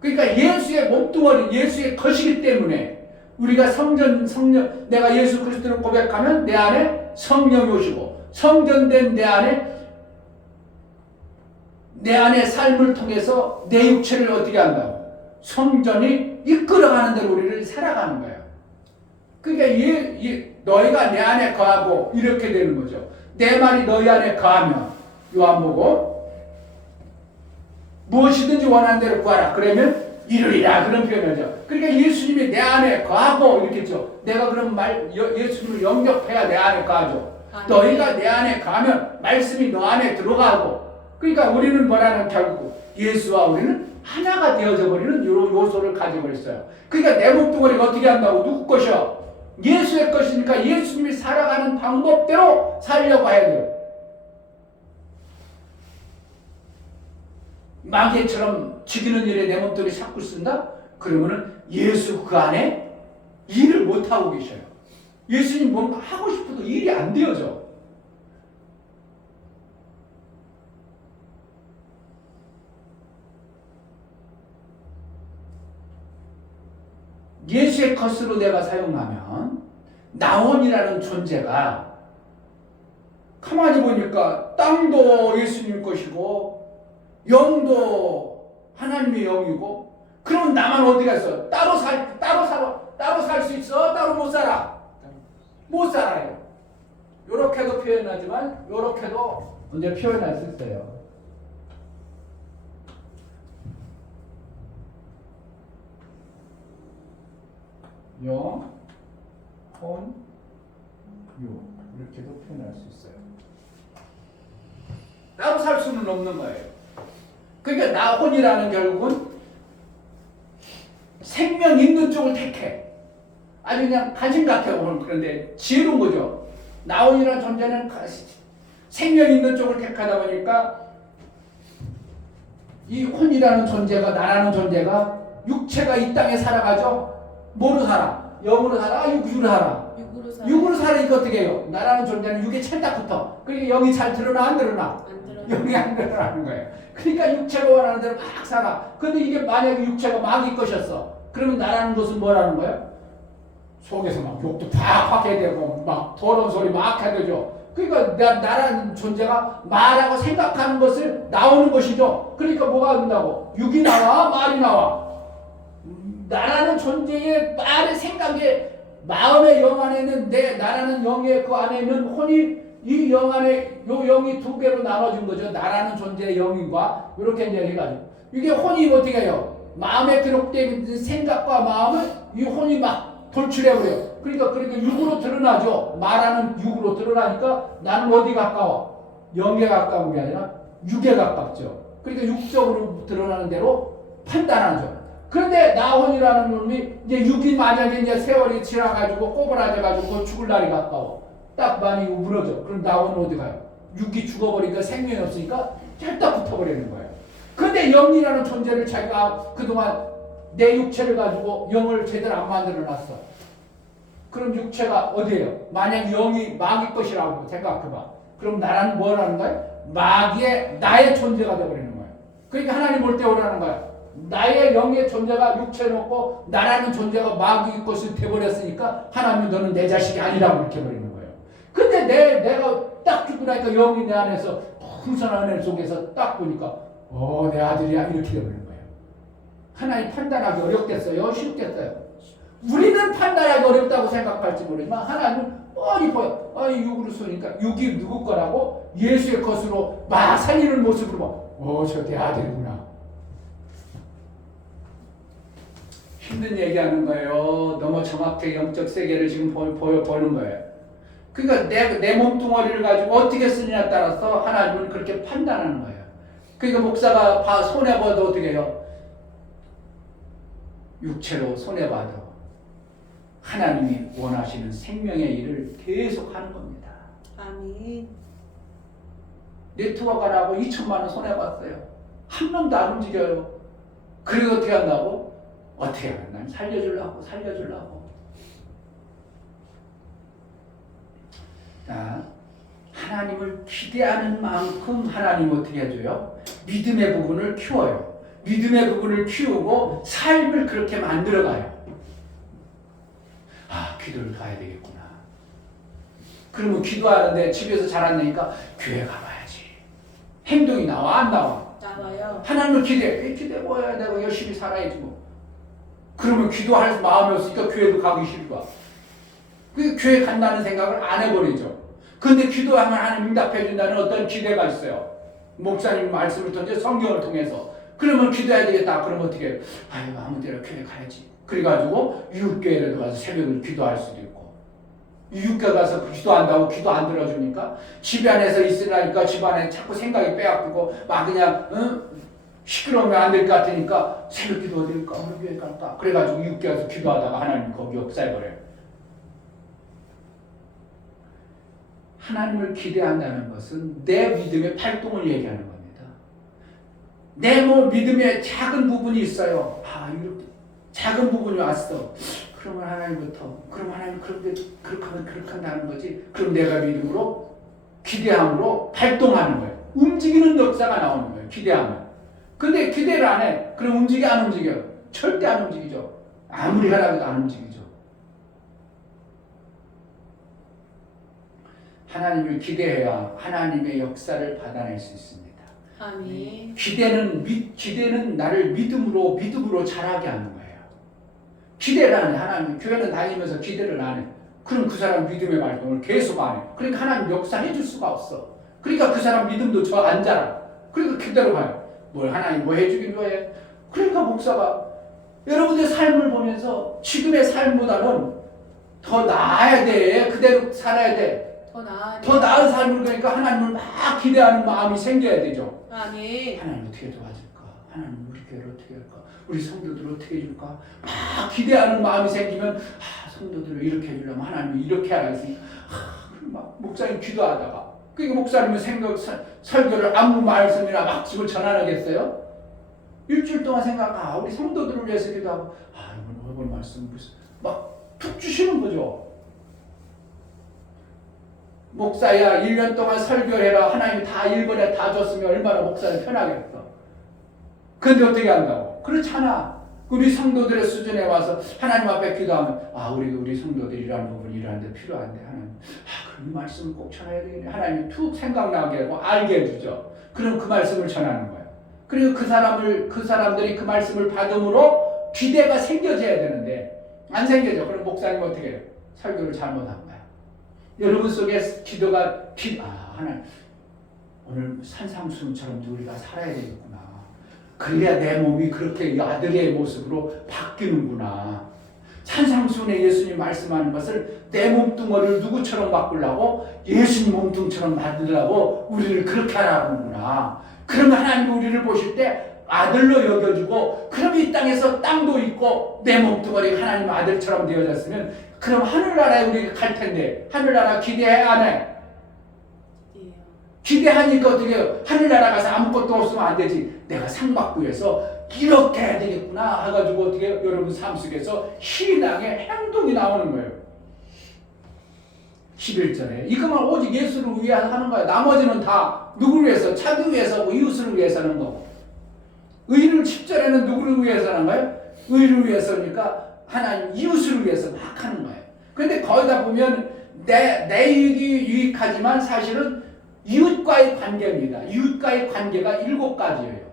그러니까 예수의 몸뚱아리, 예수의 것이기 때문에 우리가 성령, 내가 예수 그리스도를 고백하면 내 안에 성령이 오시고 성전된 내 안에 삶을 통해서 내 육체를 어떻게 한다고? 성전이 이끌어가는 대로 우리를 살아가는 거예요. 그러니까 너희가 내 안에 거하고 이렇게 되는 거죠. 내 말이 너희 안에 거하면 요한복음 무엇이든지 원하는 대로 구하라. 그러면 이루리라. 그런 표현이죠. 그러니까 예수님이 내 안에 거하고 이렇게 했죠. 내가 그럼 예수님을 영접해야 내 안에 거하죠. 너희가 내 안에 거하면 말씀이 너 안에 들어가고 그러니까 우리는 뭐라는 결국 예수와 우리는 하나가 되어져 버리는 이런 요소를 가지고 있어요. 그러니까 내 몸뚱아리가 어떻게 한다고? 누구 것이요? 예수의 것이니까 예수님이 살아가는 방법대로 살려고 해야 돼요. 마귀처럼 죽이는 일에 내 몸뚱아리 자꾸 쓴다? 그러면은 예수 그 안에 일을 못하고 계셔요. 예수님 뭔가 하고 싶어도 일이 안 되어져. 예수의 것으로 내가 사용하면 나원이라는 존재가 가만히 보니까 땅도 예수님 것이고 영도 하나님의 영이고 그러면 나만 어디 갔어? 따로 살 수 있어? 따로 못 살아? 못 살아요. 요렇게도 표현하지만 요렇게도 이제 표현할 수 있어요. 영, 혼, 유 이렇게도 표현할 수 있어요. 따로 살 수는 없는 거예요. 그러니까 나혼이라는 결국은 생명 있는 쪽을 택해. 아주 그냥 관심 같아 오는 그런데 지혜로운 거죠. 나혼이라는 존재는 생명 있는 쪽을 택하다 보니까 이 혼이라는 존재가 나라는 존재가 육체가 이 땅에 살아가죠. 뭐로 살아? 영으로 살아? 육으로 살아? 육으로 살아니까 어떻게 해요? 나라는 존재는 육에 찰딱 붙어. 그러니까 영이 잘 드러나 안 드러나? 영이 안 드러나는 거예요. 그러니까 육체가 원하는 대로 막 살아. 근데 이게 만약에 육체가 마귀 것이었어. 그러면 나라는 것은 뭐라는 거예요? 속에서 막 욕도 팍팍 해야 되고 막 더러운 소리 막 해야 되죠. 그러니까 나라는 존재가 말하고 생각하는 것을 나오는 것이죠. 그러니까 뭐가 된다고? 육이 나와? 말이 나와? 나라는 존재의 말의 생각에 마음의 영 안에는 나라는 영의 그 안에 있는 혼이 이 영 안에 요 영이 두 개로 나눠진 거죠. 나라는 존재의 영과 이렇게 이제 해가지고 이게 혼이 어떻게 해요? 마음에 기록된 생각과 마음을 이 혼이 막 돌출해버려요. 그러니까 육으로 드러나죠. 말하는 육으로 드러나니까 나는 어디 가까워? 영에 가까운 게 아니라 육에 가깝죠. 그러니까 육적으로 드러나는 대로 판단하죠. 그런데 나혼이라는 놈이 이제 육이 만약에 이제 세월이 지나가지고 꼬부라져가지고 죽을 날이 가까워. 딱 많이 무너져. 그럼 나혼은 어디 가요? 육이 죽어버리니까 생명이 없으니까 찰딱 붙어버리는 거예요. 근데 영이라는 존재를 자기가 그동안 내 육체를 가지고 영을 제대로 안 만들어놨어. 그럼 육체가 어디예요? 만약 영이 마귀 것이라고 생각해봐. 그럼 나라는 뭐라는 거예요? 마귀의 나의 존재가 되어버리는 거예요. 그러니까 하나님 볼 때 오라는 거예요. 나의 영의 존재가 육체를 먹고 나라는 존재가 마귀 것이 되어버렸으니까 하나님 너는 내 자식이 아니라고 이렇게 버리는 거예요. 근데 내가 딱 죽고 나니까 영이 내 안에서 풍성한 은혜 속에서 딱 보니까 내 아들이야 이렇게 되어버리는 거예요. 하나님 판단하기 어렵겠어요? 쉽겠어요? 우리는 판단하기 어렵다고 생각할지 모르지만 하나님은 뻔히 보여. 육으로 쏘니까 육이 누구 거라고 예수의 것으로 막 살리는 모습으로 저 내 아들이구나. 힘든 얘기하는 거예요. 너무 정확하게 영적 세계를 지금 보는 거예요. 그러니까 내 몸뚱어리를 가지고 어떻게 쓰느냐에 따라서 하나님은 그렇게 판단하는 거예요. 그러니까 목사가 손해봐도 어떻게 해요? 육체로 손해봐도 하나님이 원하시는 생명의 일을 계속 하는 겁니다. 아멘. 네트워크 안 하고 2천만 원 손해봤어요. 한 명도 안 움직여요. 그리고 어떻게 한다고? 어떻게 하면 난 살려주려고. 자, 하나님을 기대하는 만큼 하나님 어떻게 해줘요? 믿음의 부분을 키워요. 믿음의 부분을 키우고 삶을 그렇게 만들어가요. 기도를 가야 되겠구나. 그러면 기도하는데 집에서 잘 안 되니까 교회 가봐야지. 행동이 나와 안 나와? 나와요. 하나님을 기대 뭐야 내가 열심히 살아야지 뭐. 그러면 기도할 마음이 없으니까 교회도 가기 싫어. 그 교회 간다는 생각을 안 해버리죠. 근데 기도하면 하나님 응답해 준다는 어떤 기대가 있어요. 목사님 말씀을 통해 성경을 통해서. 그러면 기도해야 되겠다. 그러면 어떻게 해요? 아무 데나 교회 가야지. 그래가지고 육교회라도 가서 새벽을 기도할 수도 있고, 육교 가서 기도한다고 기도 안 들어주니까 집 안에서 있으라니까 집 안에 자꾸 생각이 빼앗기고 막 그냥 시끄러우면 안 될 것 같으니까 새벽 기도 어디 갈까? 어느 교회 갈까? 그래가지고 육교 가서 기도하다가 하나님 거기 역사해버려요. 하나님을 기대한다는 것은 내 믿음의 발동을 얘기하는 겁니다. 내 믿음의 작은 부분이 있어요. 이렇게 작은 부분이 왔어. 그러면 하나님부터, 그럼 하나님 그렇게 하면 그렇게 한다는 거지. 그럼 내가 믿음으로, 기대함으로 발동하는 거예요. 움직이는 역사가 나오는 거예요. 기대하면. 근데 기대를 안 해. 그럼 움직여 안 움직여? 절대 안 움직이죠. 아무리 하라고도 안 움직이죠. 하나님을 기대해야 하나님의 역사를 받아낼 수 있습니다. 아멘. 기대는 나를 믿음으로 자라게 하는 거예요. 기대를 안 해. 하나님 교회는 다니면서 기대를 안 해. 그럼 그 사람 믿음의 활동을 계속 안 해. 그러니까 하나님 역사해 줄 수가 없어. 그러니까 그 사람 믿음도 저 안 자라. 그러니까 그대로 가요. 뭘 하나님 뭐 해주긴 왜? 그러니까 목사가 여러분의 삶을 보면서 지금의 삶보다는 더 나아야 돼. 그대로 살아야 돼. 더 나은 삶을 그러니까 하나님을 막 기대하는 마음이 생겨야 되죠. 아멘. 하나님 어떻게 도와줄까? 하나님 우리 교회를 어떻게 할까? 우리 성도들을 어떻게 해줄까? 막 기대하는 마음이 생기면 성도들을 이렇게 해주려면 하나님이 이렇게 하라 했으니까 막 목사님 기도하다가 그러니까 목사님은 설교를 아무 말씀이나 막 집어전 안 하겠어요? 일주일 동안 우리 성도들을 위해서 기도하고 이번 말씀 무슨 막 툭 주시는 거죠. 목사야 1년 동안 설교해라. 하나님이 다 1번에 다 줬으면 얼마나 목사는 편하겠어. 그런데 어떻게 한다고? 그렇잖아. 우리 성도들의 수준에 와서 하나님 앞에 기도하면 우리 성도들이라는 부분이 이러한데 필요한데 하나님 그럼 이 말씀을 꼭 전해야 되겠네. 하나님이 툭 생각나게 하고 알게 해주죠. 그럼 그 말씀을 전하는 거예요. 그리고 그 사람들이 그 말씀을 받음으로 기대가 생겨져야 되는데 안 생겨져. 그럼 목사님 어떻게 해요? 설교를 잘못한 거야. 여러분 속에 기도가 하나님 오늘 산상수훈처럼 우리가 살아야 되겠구나. 그래야 내 몸이 그렇게 아들의 모습으로 바뀌는구나. 산상수훈에 예수님 말씀하는 것을 내 몸뚱어리를 누구처럼 바꾸려고 예수님 몸뚱처럼 만들려고 우리를 그렇게 하라는구나. 그러면 하나님이 우리를 보실 때 아들로 여겨주고 그럼 이 땅에서 땅도 있고 내 몸뚱어리가 하나님 아들처럼 되어졌으면 그럼 하늘나라에 우리가 갈 텐데 하늘나라 기대해 안 해? 기대하니까 어떻게 해요? 하늘나라 가서 아무것도 없으면 안 되지. 내가 상 받기 위해서 이렇게 해야 되겠구나 해가지고 어떻게 해요? 여러분 삶 속에서 신앙의 행동이 나오는 거예요. 11절에 이것만 오직 예수를 위해 하는 거예요. 나머지는 다 누구를 위해서? 자기 위해서고 이웃을 위해서 하는 거고. 의를 10절에는 누구를 위해서 하는 거예요? 의를 위해서니까 하나님 이웃을 위해서 막 하는 거예요. 그런데 거기다 보면 내 이익이 유익하지만 사실은 이웃과의 관계입니다. 이웃과의 관계가 7가지예요.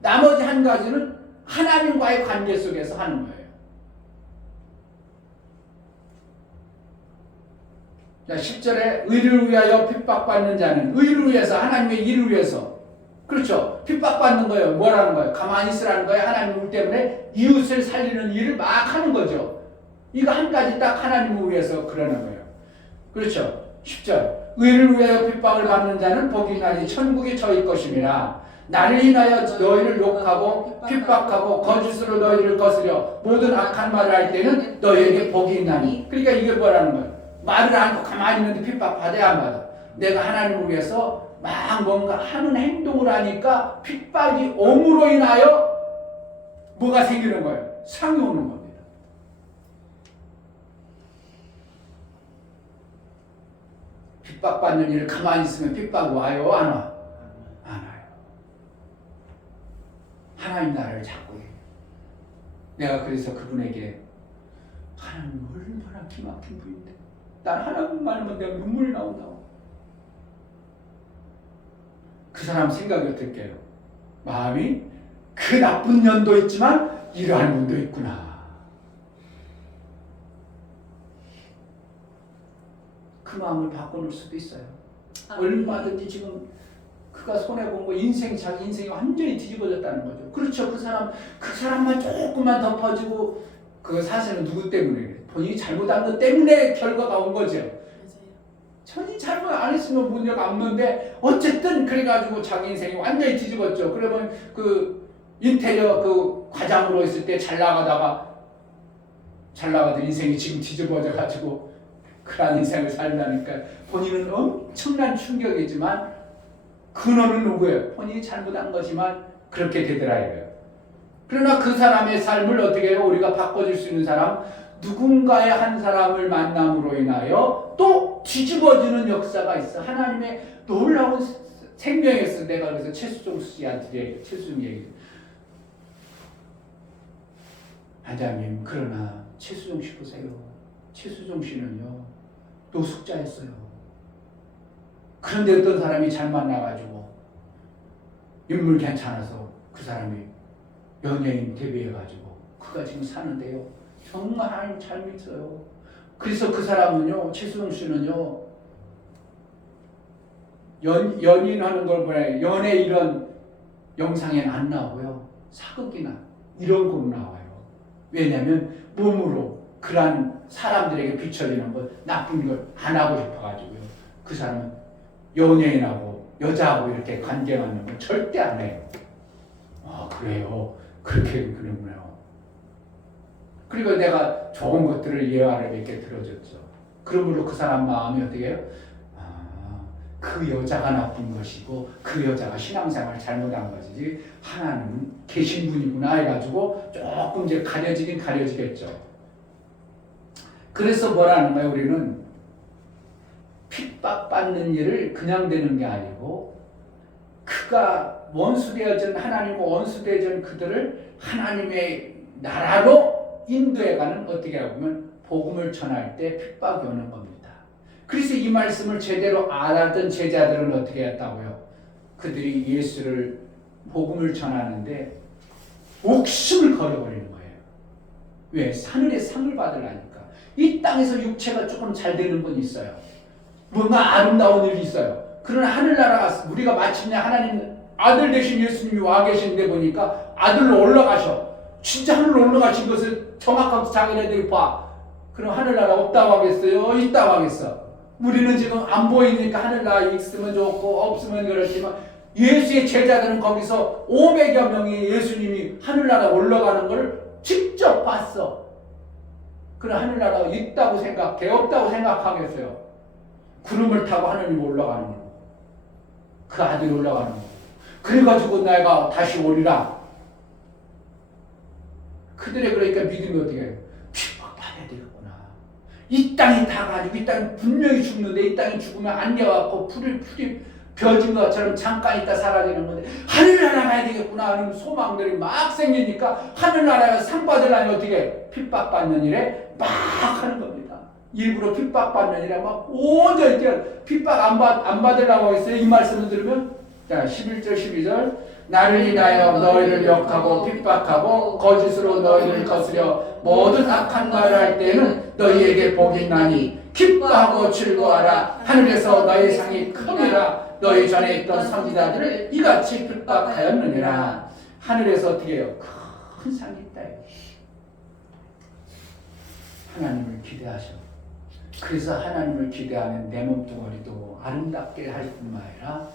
나머지 한 가지는 하나님과의 관계 속에서 하는 거예요. 자, 10절에 의를 위하여 핍박받는 자는 의를 위해서 하나님의 일을 위해서 그렇죠. 핍박받는 거예요. 뭐라는 거예요? 가만히 있으라는 거예요. 하나님 일 때문에 이웃을 살리는 일을 막 하는 거죠. 이거 한 가지 딱 하나님을 위해서 그러는 거예요. 그렇죠. 10절 의를 위하여 핍박을 받는 자는 복이 있나니 천국이 저희 것임이라. 나를 인하여 너희를 욕하고 핍박하고 거짓으로 너희를 거스려 모든 악한 말을 할 때는 너희에게 복이 있나니. 그러니까 이게 뭐라는 거예요? 말을 안 하고 가만히 있는데 핍박받아야 안 받아. 내가 하나님을 위해서 막 뭔가 하는 행동을 하니까 핍박이 옴으로 인하여 뭐가 생기는 거예요? 상이 오는 겁니다. 핍박받는 일을 가만히 있으면 핍박이 와요? 안 와? 안 와요. 하나님 나라를 잡고 해요. 내가 그래서 그분에게 하나님 얼마나 기막힌 분인데 난 하나님만 하면 내가 눈물이 나온다고. 그 사람 생각이 어떨게요? 마음이 그 나쁜 년도 있지만 이러한 분도 있구나. 그 마음을 바꿔놓을 수도 있어요. 얼마든지 지금 그가 손해본 거 자기 인생이 완전히 뒤집어졌다는 거죠. 그렇죠. 그 사람만 조금만 덮어지고 그 사실은 누구 때문에 본인이 잘못한 것 때문에 결과가 온 거죠. 전이 잘못 안 했으면 문제가 없는데 어쨌든 그래가지고 자기 인생이 완전히 뒤집었죠. 그러면 그 인테리어 그 과장으로 있을 때 잘 나가던 인생이 지금 뒤집어져가지고 그런 인생을 살다니까 본인은 엄청난 충격이지만 근원은 누구예요? 본인이 잘못한 거지만 그렇게 되더라 이거예요. 그러나 그 사람의 삶을 어떻게 해요? 우리가 바꿔줄 수 있는 사람, 누군가의 한 사람을 만남으로 인하여 또 뒤집어지는 역사가 있어. 하나님의 놀라운 생명이었어. 내가 그래서 최수종 씨한테 최수종 얘기. 반장님, 그러나 최수종 씨 보세요. 최수종 씨는요, 노숙자였어요. 그런데 어떤 사람이 잘 만나가지고 인물 괜찮아서 그 사람이 연예인 데뷔해가지고 그가 지금 사는데요. 정말 하나님 잘 믿어요. 그래서 그 사람은요, 최수종 씨는요, 연인하는 걸 보내 연애 이런 영상에는 안 나오고요. 사극이나 이런 곳 나와요. 왜냐하면 몸으로 그러한 사람들에게 비춰지는 것, 나쁜 걸 안 하고 싶어가지고요. 그 사람은 연예인하고 여자하고 이렇게 관계 맺는 걸 절대 안 해요. 아, 그래요. 그렇게 그러네요. 그리고 내가 좋은 것들을 예화를 몇 개 들어줬죠. 그러므로 그 사람 마음이 어떻게 해요? 그 여자가 나쁜 것이고 그 여자가 신앙생활을 잘못한 것이지 하나님은 계신 분이구나 해가지고 조금 이제 가려지긴 가려지겠죠. 그래서 뭐라는 거예요? 우리는 핍박받는 일을 그냥 되는 게 아니고 그가 원수되어진 하나님과 원수되어진 그들을 하나님의 나라로 인도해가는 어떻게 보면 복음을 전할 때 핍박이 오는 겁니다. 그래서 이 말씀을 제대로 알았던 제자들은 어떻게 했다고요? 그들이 예수를 복음을 전하는데 목숨을 걸어버리는 거예요. 왜? 하늘의 상을 받으려니까. 이 땅에서 육체가 조금 잘 되는 분 있어요. 뭔가 아름다운 일이 있어요. 그러나 하늘나라가 우리가 마침내 하나님 아들 되신 예수님이 와 계신데 보니까 아들로 올라가셔. 진짜 하늘로 올라가신 것을 정확하게 자기네들이 봐. 그럼 하늘나라 없다고 하겠어요? 있다고 하겠어? 우리는 지금 안 보이니까 하늘나라 있으면 좋고 없으면 그렇지만 예수의 제자들은 거기서 500여 명의 예수님이 하늘나라 올라가는 걸 직접 봤어. 그럼 하늘나라가 있다고 생각해? 없다고 생각하겠어요? 구름을 타고 하늘님 올라가는 거고 그 아들이 올라가는 거고 그래가지고 내가 다시 오리라. 그들의 그러니까 믿음이 어떻게 해요? 핍박받아야 되겠구나. 이 땅이 다 가지고 이 땅이 분명히 죽는데 이 땅이 죽으면 안개와갖고 풀이 벼진 것처럼 잠깐 있다 사라지는 건데 하늘나라 가야 되겠구나 하는 소망들이 막 생기니까 하늘나라가 상 받으려면 어떻게 핍박받는 일에 막 하는 겁니다. 일부러 핍박받는 일에 막 온전히 핍박 안 받으려고 했어요. 이 말씀을 들으면 자 11절 12절 나를 인하여 너희를 욕하고 핍박하고 거짓으로 너희를 거스려 모든 악한 말을 할 때에는 너희에게 복이 있나니 기뻐하고 즐거워하라. 하늘에서 너희 상이 크니라. 너희 전에 있던 선지자들을 이같이 핍박하였느니라. 하늘에서 어떻게 해요? 큰 상이 있다. 하나님을 기대하셔. 그래서 하나님을 기대하면 내 몸뚱아리도 아름답게 할 뿐만 아니라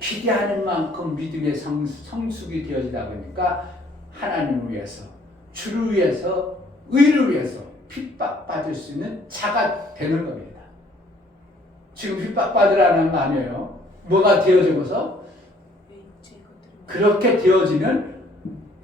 기대하는 만큼 믿음의 성숙이 되어지다 보니까 하나님을 위해서, 주를 위해서, 의를 위해서 핍박받을 수 있는 자가 되는 겁니다. 지금 핍박받으라는 거 아니에요. 뭐가 되어지고서 그렇게 되어지면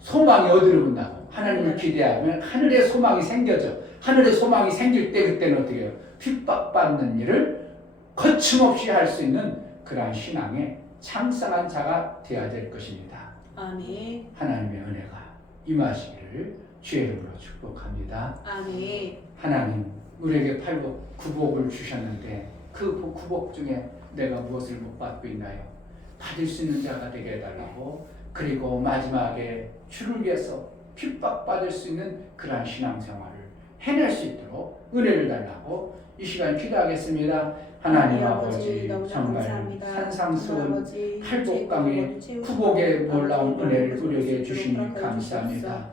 소망이 어디로 온다고? 하나님을 기대하면 하늘의 소망이 생겨져. 하늘의 소망이 생길 때 그때는 어떻게 해요? 핍박받는 일을 거침없이 할 수 있는 그러한 신앙의 창성한 자가 되어야 될 것입니다. 아멘. 하나님의 은혜가 임하시기를 주의 이름으로 축복합니다. 아멘. 하나님 우리에게 팔복 구복을 주셨는데 그 구복 중에 내가 무엇을 못 받고 있나요? 받을 수 있는 자가 되게 해달라고. 그리고 마지막에 주를 위해서 핍박받을 수 있는 그러한 신앙생활을 해낼 수 있도록 은혜를 달라고 이 시간 기도하겠습니다. 하나님 아버지 정말 산상수훈 팔복강의 구복에 놀라운 은혜를 우리에게 주시니 감사합니다.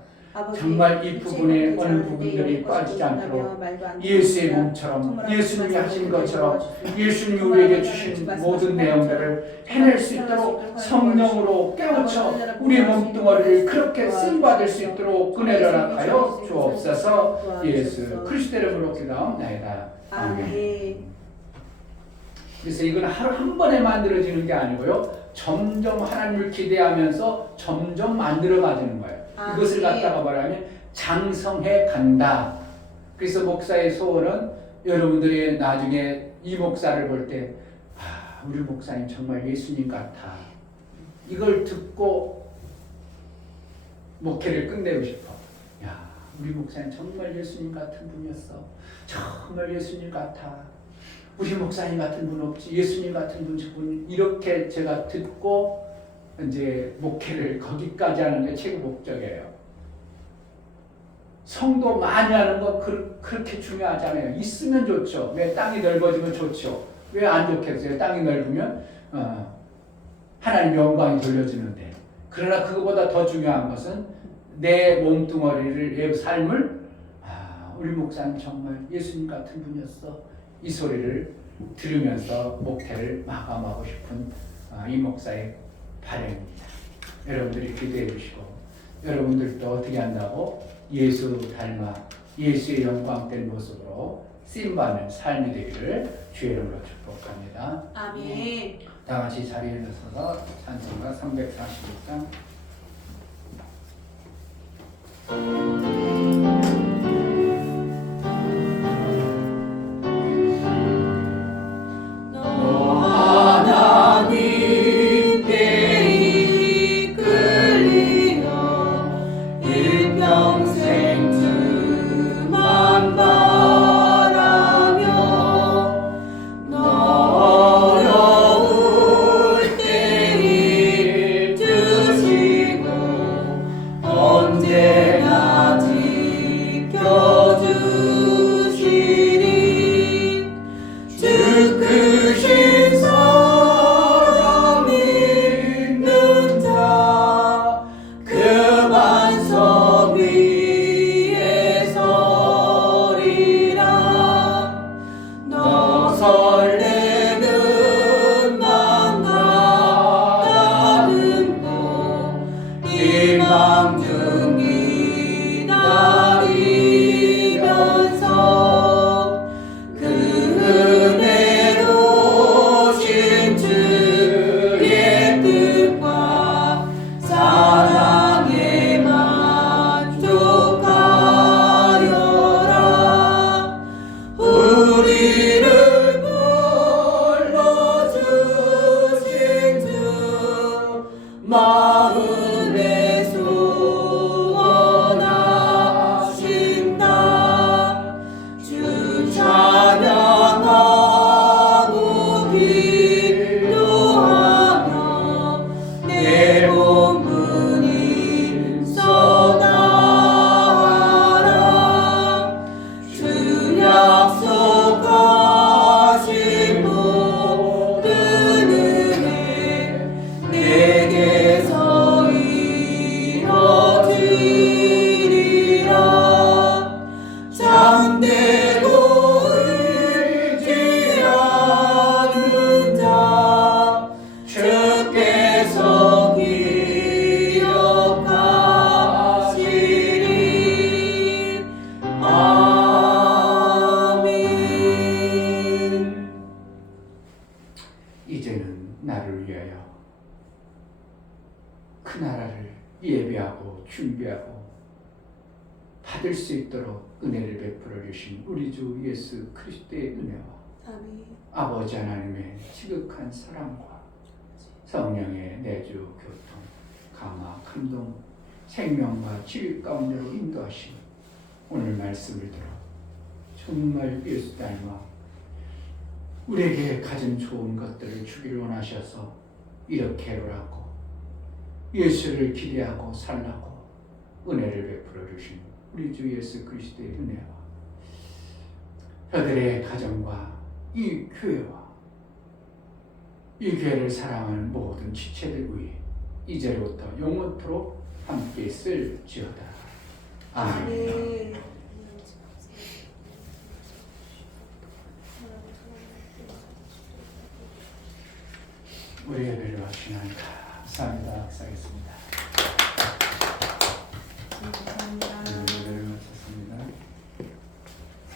정말 이 부분에 어느 부분들이 빠지지 않도록 예수의 몸처럼 예수님이 하신 것처럼 예수님이 우리에게 주신 모든 내용들을 해낼 수 있도록 성령으로 깨우쳐 우리의 몸뚱아리를 그렇게 쓰임받을 수 있도록 은혜를 허락하여 주옵소서. 예수 그리스도 이름으로 기도하옵나이다. 아멘. 그래서 이건 하루 한 번에 만들어지는 게 아니고요. 점점 하나님을 기대하면서 점점 만들어가지는 거예요. 이것을 갖다가 말하면 장성해 간다. 그래서 목사의 소원은 여러분들이 나중에 이 목사를 볼 때 우리 목사님 정말 예수님 같아. 이걸 듣고 목회를 끝내고 싶어. 야, 우리 목사님 정말 예수님 같은 분이었어. 정말 예수님 같아. 우리 목사님 같은 분 없지. 예수님 같은 분 이렇게 제가 듣고 이제 목회를 거기까지 하는 게 최고 목적이에요. 성도 많이 하는 거 그렇게 중요하잖아요. 있으면 좋죠. 왜 땅이 넓어지면 좋죠. 왜 안 좋겠어요? 땅이 넓으면 하나님 영광이 돌려지는데. 그러나 그거보다 더 중요한 것은 내 몸뚱어리를 내 삶을 우리 목사님 정말 예수님 같은 분이었어. 이 소리를 들으면서 목회를 마감하고 싶은 이 목사의 바람입니다. 여러분들이 기대해 주시고 여러분들도 어떻게 한다고 예수 닮아 예수의 영광된 모습으로 쓰임받는 삶이 되기를 주의 이름으로 축복합니다. 아멘. 다 같이 자리에 서서 찬송가 346장 받을 수 있도록 은혜를 베풀어 주신 우리 주 예수 그리스도의 은혜와 아버지 하나님의 지극한 사랑과 성령의 내주 교통, 강화, 감동, 생명과 치유 가운데로 인도하시는 오늘 말씀을 들어 정말 예수 닮아 우리에게 가진 좋은 것들을 주기를 원하셔서 이렇게 하라고 예수를 기대하고 살라고 은혜를 베풀어 주신 우리 주 예수 그리스도의 은혜와 저들의 가정과 이 교회와 이 교회를 사랑하는 모든 지체들 위해 이제로부터 영원토록 함께 있을지어다. 아멘. 우리 예배를 하시는 감사합니다. 감사하겠습니다.